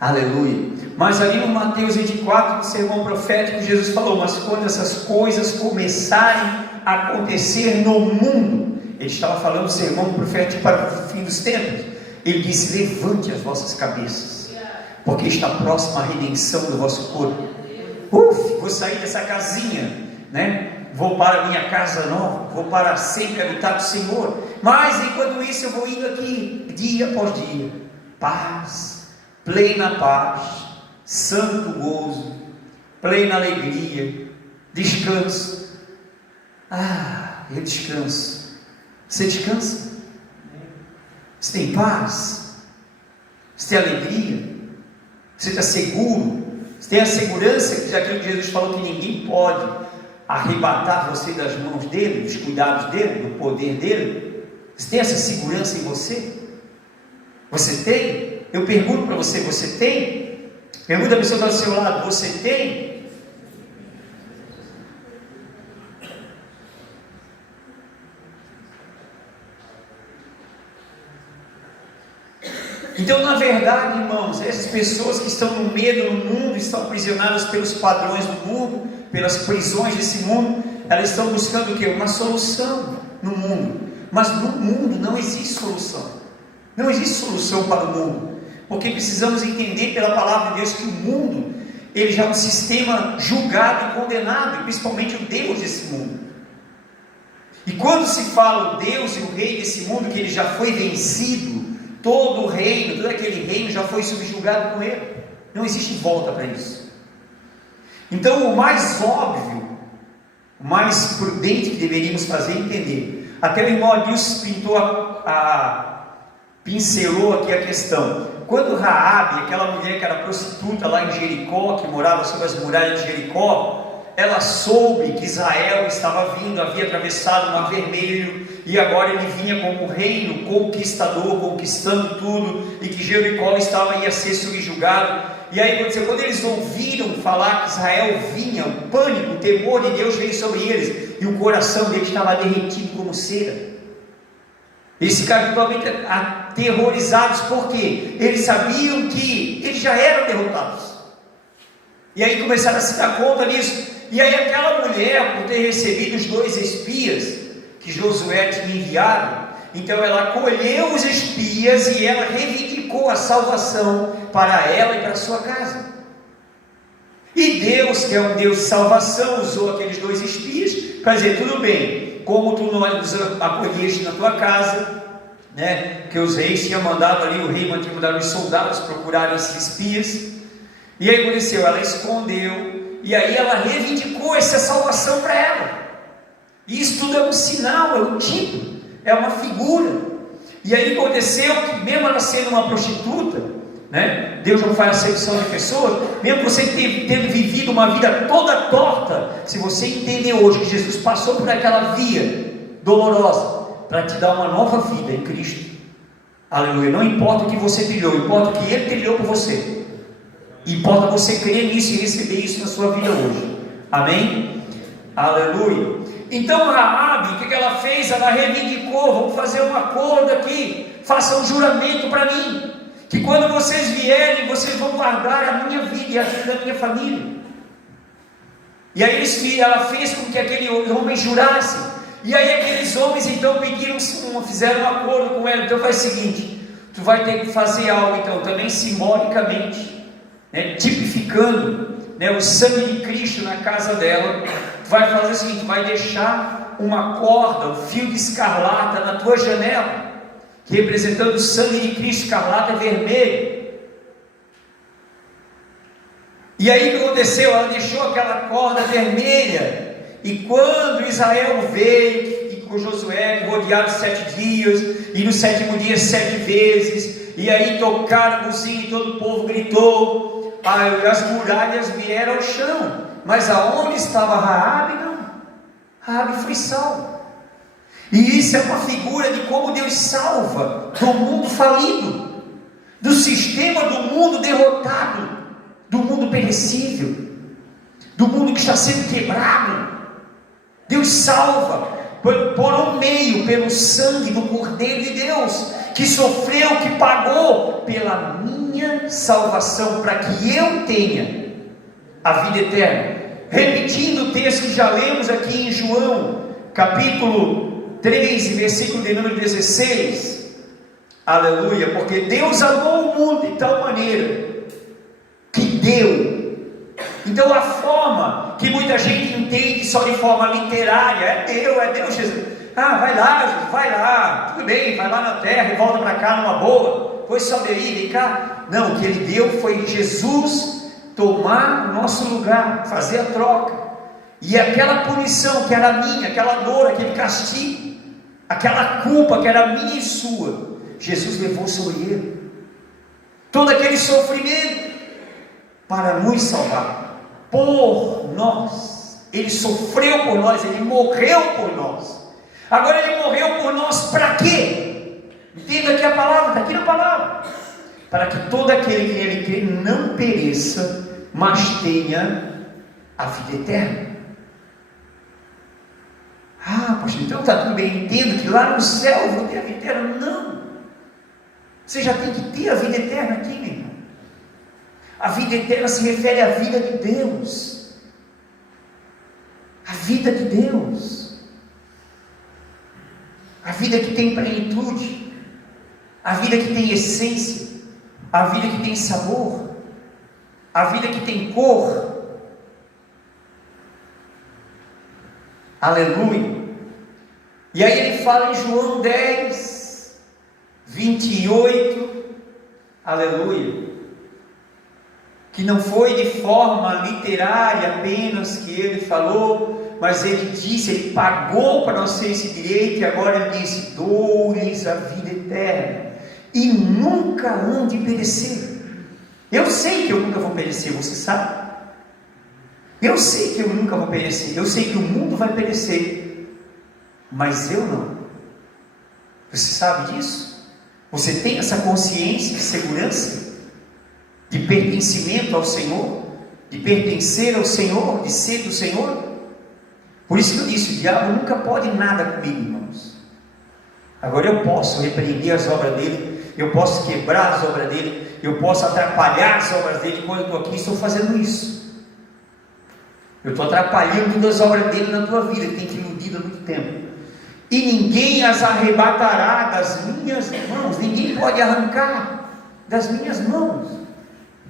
aleluia. Mas ali no Mateus 24, no sermão profético, Jesus falou: mas quando essas coisas começarem a acontecer no mundo, ele estava falando do sermão profético para o fim dos tempos, ele disse: levante as vossas cabeças, porque está próxima a redenção do vosso corpo. Vou sair dessa casinha, né? Vou para a minha casa nova, vou para sempre habitar do Senhor. Mas enquanto isso eu vou indo aqui, dia após dia, paz, plena paz, santo gozo, plena alegria, descanso. Eu descanso. Você descansa? Você tem paz? Você tem alegria? Você está seguro? Você tem a segurança que aquilo que Jesus falou, que ninguém pode arrebatar você das mãos dele, dos cuidados dele, do poder dele? Você tem essa segurança em você? Você tem? Eu pergunto para você: você tem? Pergunta a pessoa que está do seu lado: você tem? Então, na verdade, irmãos, essas pessoas que estão no medo no mundo, estão aprisionadas pelos padrões do mundo, pelas prisões desse mundo, elas estão buscando o quê? Uma solução no mundo. Mas no mundo não existe solução. Não existe solução para o mundo, porque precisamos entender pela palavra de Deus que o mundo, ele já é um sistema julgado e condenado, e principalmente o Deus desse mundo. E quando se fala o Deus e o rei desse mundo, que ele já foi vencido, todo o reino, todo aquele reino já foi subjugado com ele. Não existe volta para isso. Então, o mais óbvio, o mais prudente que deveríamos fazer é entender. Até o irmão Adilson pincelou aqui a questão. Quando Raabe, aquela mulher que era prostituta lá em Jericó, que morava sobre as muralhas de Jericó, ela soube que Israel estava vindo, havia atravessado o Mar Vermelho, e agora ele vinha como um reino conquistador, conquistando tudo, e que Jericó ia ser subjugado. E aí aconteceu, quando eles ouviram falar que Israel vinha, o pânico, o temor de Deus veio sobre eles, e o coração deles estava derretido como cera. Eles ficaram totalmente aterrorizados, porque eles sabiam que eles já eram derrotados. E aí começaram a se dar conta disso. E aí aquela mulher, por ter recebido os 2 espias que Josué tinha enviado, então ela acolheu os espias e ela reivindicou a salvação para ela e para a sua casa. E Deus, que é um Deus de salvação, usou aqueles 2 espias para dizer: tudo bem, como tu nos acolheste na tua casa, né? Que os reis tinham mandado ali, o rei tinha mandado os soldados procurarem esses espias. E aí aconteceu, ela escondeu, e aí ela reivindicou essa salvação para ela. E isso tudo é um sinal, é um tipo, é uma figura. E aí aconteceu que, mesmo ela sendo uma prostituta, né? Deus não faz acepção de pessoas. Mesmo você tendo vivido uma vida toda torta, se você entender hoje que Jesus passou por aquela via dolorosa para te dar uma nova vida em Cristo, aleluia, não importa o que você trilhou, importa o que Ele trilhou por você. Importa você crer nisso e receber isso na sua vida hoje. Amém? Aleluia. Então Raabe, o que ela fez? Ela reivindicou: vamos fazer um acordo aqui, façam um juramento para mim, que quando vocês vierem, vocês vão guardar a minha vida e a vida da minha família. E aí ela fez com que aquele homem jurasse. E aí aqueles homens então fizeram um acordo com ela. Então faz o seguinte: tu vai ter que fazer algo então também simbolicamente, né, tipificando, né, o sangue de Cristo na casa dela. Tu vai fazer o seguinte: tu vai deixar uma corda, um fio de escarlata na tua janela, representando o sangue de Cristo. Escarlata é vermelho. E aí o que aconteceu? Ela deixou aquela corda vermelha. E quando Israel veio, e com Josué, rodearam 7 dias, e no 7º dia 7 vezes, e aí tocaram o sino e todo o povo gritou, as muralhas vieram ao chão. Mas aonde estava Raabe? Não. Raabe foi salvo. E isso é uma figura de como Deus salva do mundo falido. do sistema do mundo derrotado, do mundo perecível, do mundo que está sendo quebrado. Deus salva por um meio, pelo sangue do Cordeiro de Deus, que sofreu, que pagou pela minha salvação, para que eu tenha a vida eterna. Repetindo o texto que já lemos aqui em João, capítulo 3, versículo de número 16, aleluia, porque Deus amou o mundo de tal maneira, que deu. Então a forma que muita gente entende só de forma literária, é Deus, Jesus. Vai lá, Jesus, vai lá, tudo bem, vai lá na terra e volta para cá numa boa, pois sobe aí, vem cá. Não, o que ele deu foi Jesus tomar o nosso lugar, fazer a troca, e aquela punição que era minha, aquela dor, aquele castigo, aquela culpa que era minha e sua, Jesus levou sobre ele, todo aquele sofrimento, para nos salvar, por nós. Ele sofreu por nós, ele morreu por nós. Agora ele morreu por nós para quê? Entenda aqui a palavra, está aqui na palavra: para que todo aquele que nele crê não pereça, mas tenha a vida eterna. Pastor, então está tudo bem, entendo que lá no céu eu vou ter a vida eterna. Não, você já tem que ter a vida eterna aqui, meu irmão. A vida eterna se refere à vida de Deus, a vida de Deus, a vida que tem plenitude, a vida que tem essência, a vida que tem sabor, a vida que tem cor. Aleluia. E aí ele fala em João 10, 28, aleluia, que não foi de forma literária apenas que ele falou, mas ele disse, ele pagou para nós ter esse direito, e agora ele disse: dou-lhes a vida eterna, e nunca hão de perecer. Eu sei que eu nunca vou perecer, você sabe? Eu sei que eu nunca vou perecer, eu sei que o mundo vai perecer, mas eu não. Você sabe disso? Você tem essa consciência de segurança, de pertencimento ao Senhor, de pertencer ao Senhor, de ser do Senhor? Por isso que eu disse, o diabo nunca pode nada comigo, irmãos. Agora eu posso repreender as obras dele, eu posso quebrar as obras dele, eu posso atrapalhar as obras dele. Quando eu estou aqui, estou fazendo isso. Eu estou atrapalhando as obras dele na tua vida, que tem te iludido há muito tempo. E ninguém as arrebatará das minhas mãos, ninguém pode arrancar das minhas mãos.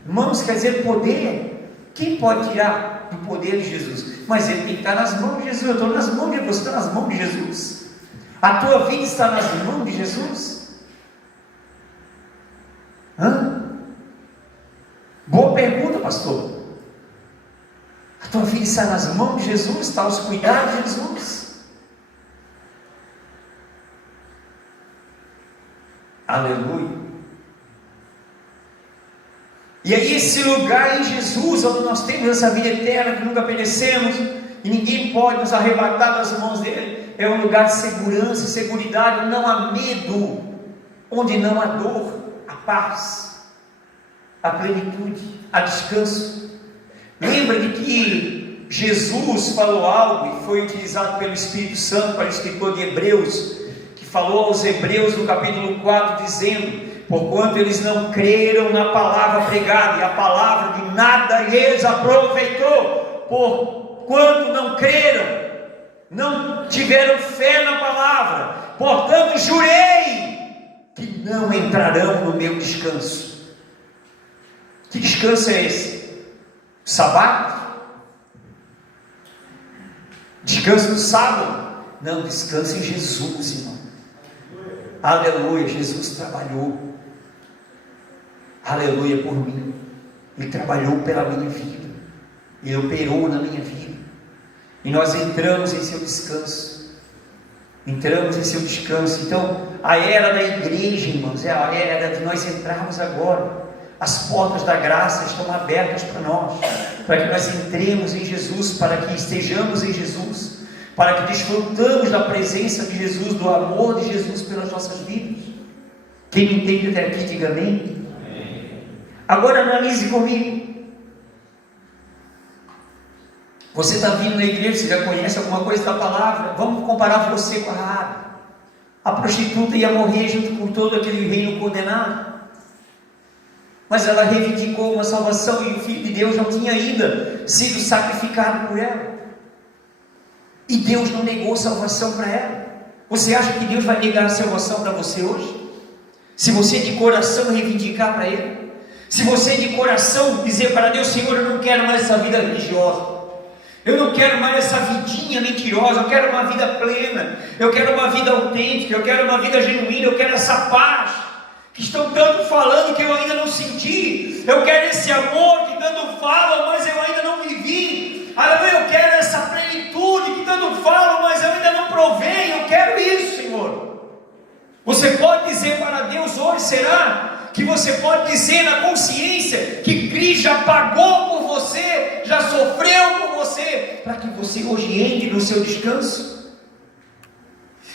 Mãos quer dizer poder. Quem pode tirar do poder de Jesus? Mas ele tem que estar nas mãos de Jesus. Eu estou nas mãos de você, está nas mãos de Jesus. A tua vida está nas mãos de Jesus? Boa pergunta, pastor. A tua vida está nas mãos de Jesus, está aos cuidados de Jesus. Aleluia. E aí esse lugar em Jesus, onde nós temos essa vida eterna que nunca perecemos, e ninguém pode nos arrebatar das mãos dele, é um lugar de segurança, seguridade, não há medo, onde não há dor, a paz, a plenitude, a descanso. Lembra de que Jesus falou algo, e foi utilizado pelo Espírito Santo para o escritor de Hebreus, que falou aos Hebreus no capítulo 4, dizendo: porquanto eles não creram na palavra pregada, e a palavra de nada lhes aproveitou, porquanto não creram, não tiveram fé na palavra, portanto jurei que não entrarão no meu descanso. Que descanso é esse? Sábado? Descanso no sábado? Não, descanso em Jesus, irmão. Aleluia, Jesus trabalhou, aleluia, por mim. Ele trabalhou pela minha vida, Ele operou na minha vida, e nós entramos em seu descanso. Entramos em seu descanso. Então a era da igreja, irmãos, é a era de nós entrarmos agora. As portas da graça estão abertas para nós, para que nós entremos em Jesus, para que estejamos em Jesus, para que desfrutamos da presença de Jesus, do amor de Jesus pelas nossas vidas. Quem me entende até aqui, diga amém. Agora analise comigo. Você está vindo na igreja, você já conhece alguma coisa da palavra? Vamos comparar você com a Raabe. A prostituta ia morrer junto com todo aquele reino condenado. Mas ela reivindicou uma salvação e o Filho de Deus não tinha ainda sido sacrificado por ela. E Deus não negou salvação para ela. Você acha que Deus vai negar a salvação para você hoje? Se você de coração reivindicar para Ele? Se você de coração dizer para Deus: Senhor, eu não quero mais essa vida religiosa, eu não quero mais essa vidinha mentirosa, eu quero uma vida plena, eu quero uma vida autêntica, eu quero uma vida genuína, eu quero essa paz que estão tanto falando que eu ainda não senti, eu quero esse amor que tanto falam, mas eu ainda não vivi, eu quero essa plenitude que tanto falam, mas eu ainda não provei, eu quero isso, Senhor. Você pode dizer para Deus hoje, será que você pode dizer na consciência que Cristo já pagou por você, já sofreu por você, para que você hoje entre no seu descanso?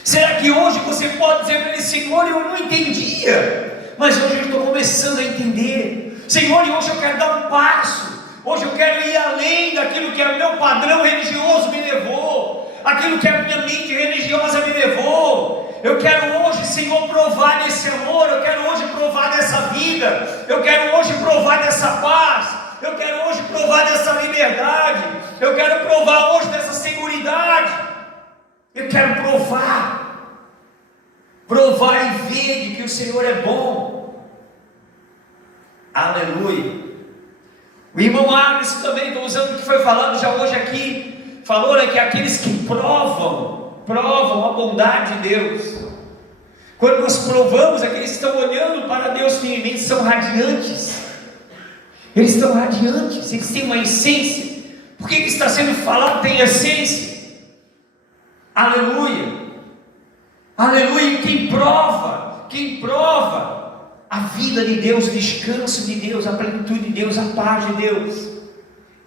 Será que hoje você pode dizer para Ele: Senhor, eu não entendia, mas hoje eu estou começando a entender, Senhor, e hoje eu quero dar um passo, hoje eu quero ir além daquilo que o meu padrão religioso me levou, aquilo que a minha mente religiosa me levou. Eu quero hoje, Senhor, provar desse amor, eu quero hoje provar dessa vida, eu quero hoje provar dessa paz, eu quero hoje provar dessa liberdade, eu quero provar hoje dessa seguridade, eu quero provar e ver de que o Senhor é bom. Aleluia. O irmão Agnes também, estou usando o que foi falado já hoje aqui, falou que aqueles que provam a bondade de Deus. Quando nós provamos, aqueles que estão olhando para Deus firmemente são radiantes. Eles estão radiantes, eles têm uma essência. Porque que está sendo falado tem essência. Aleluia. Aleluia. E quem prova a vida de Deus, o descanso de Deus, a plenitude de Deus, a paz de Deus,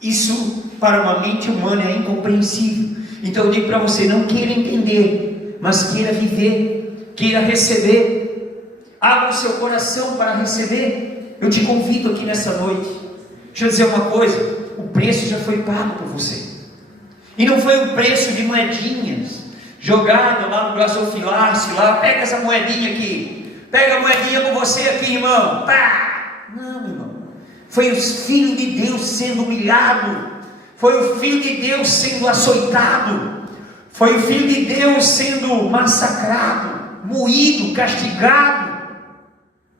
isso para uma mente humana é incompreensível. Então eu digo para você: não queira entender, mas queira viver, queira receber. Abra o seu coração para receber. Eu te convido aqui nessa noite. Deixa eu dizer uma coisa: o preço já foi pago por você. E não foi um preço de moedinhas jogado lá no gasofilaço, lá, pega essa moedinha aqui, pega a moedinha com você aqui, irmão. Pá! Não, irmão. Foi o Filho de Deus sendo humilhado, foi o Filho de Deus sendo açoitado, foi o Filho de Deus sendo massacrado, moído, castigado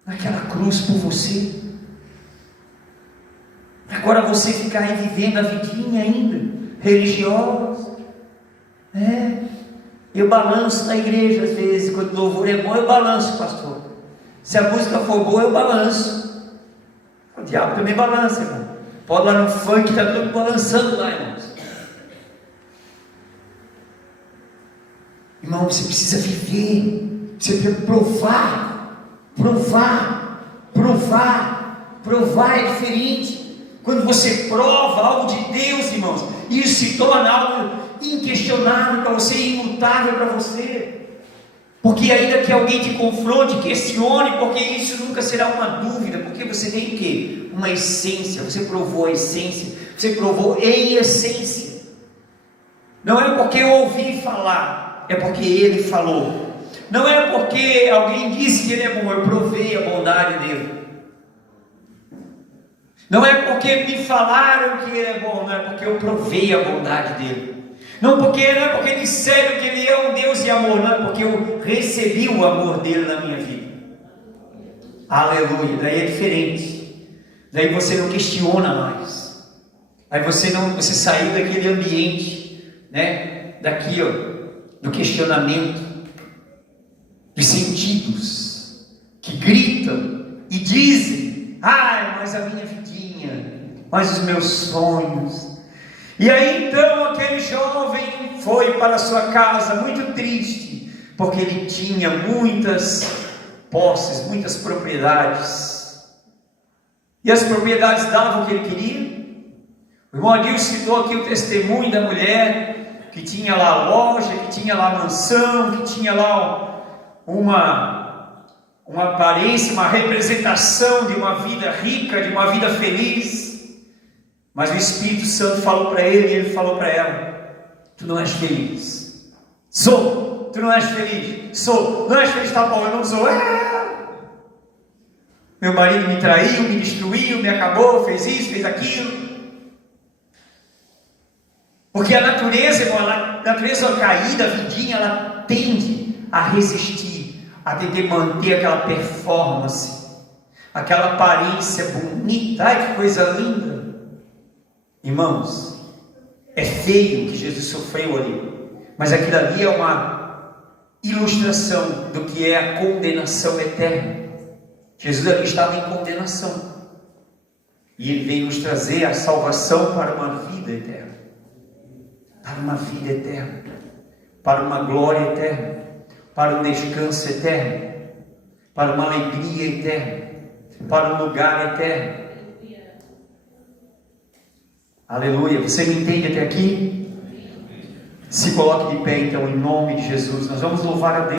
naquela cruz por você. Agora você fica aí vivendo a vidinha ainda religiosa. Eu balanço na igreja às vezes, quando o louvor é bom eu balanço, pastor. Se a música for boa eu balanço. O diabo também balança, irmão. Pode lá no funk, está todo balançando lá, irmãos. Irmão, você precisa viver, você precisa provar é diferente. Quando você prova algo de Deus, irmãos, isso se torna algo inquestionável para você, imutável para você. Porque ainda que alguém te confronte, questione, porque isso nunca será uma dúvida, porque você tem o quê? Uma essência, você provou a essência, você provou em essência. Não é porque eu ouvi falar, é porque Ele falou. Não é porque alguém disse que Ele é bom, eu provei a bondade dEle. Não é porque me falaram que Ele é bom, não é porque eu provei a bondade dEle. Não é porque disseram que Ele é um Deus de amor, não é porque eu recebi o amor dEle na minha vida. Aleluia, daí é diferente. Daí você não questiona mais. Aí você saiu daquele ambiente, daqui, do questionamento, dos sentidos, que gritam e dizem: mas a minha vidinha, mas os meus sonhos. E aí então aquele jovem foi para sua casa muito triste, porque ele tinha muitas posses, muitas propriedades, e as propriedades davam o que ele queria. O irmão Adilson citou aqui o testemunho da mulher que tinha lá loja, que tinha lá mansão, que tinha lá uma aparência, uma representação de uma vida rica, de uma vida feliz. Mas o Espírito Santo falou para ele e ele falou para ela: tu não és feliz. Sou. Tu não és feliz. Sou. Não és feliz, tá bom, eu não sou. Meu marido me traiu, me destruiu, me acabou, fez isso, fez aquilo. Porque a natureza, irmão, a natureza caída, a vidinha, ela tende a resistir, a tentar manter aquela performance, aquela aparência bonita. Ai, que coisa linda! Irmãos, é feio o que Jesus sofreu ali, mas aquilo ali é uma ilustração do que é a condenação eterna. Jesus ali estava em condenação, e Ele veio nos trazer a salvação para uma vida eterna. Para uma vida eterna, para uma glória eterna, para um descanso eterno, para uma alegria eterna, para um lugar eterno. Aleluia. Você me entende até aqui? Se coloque de pé então, em nome de Jesus. Nós vamos louvar a Deus.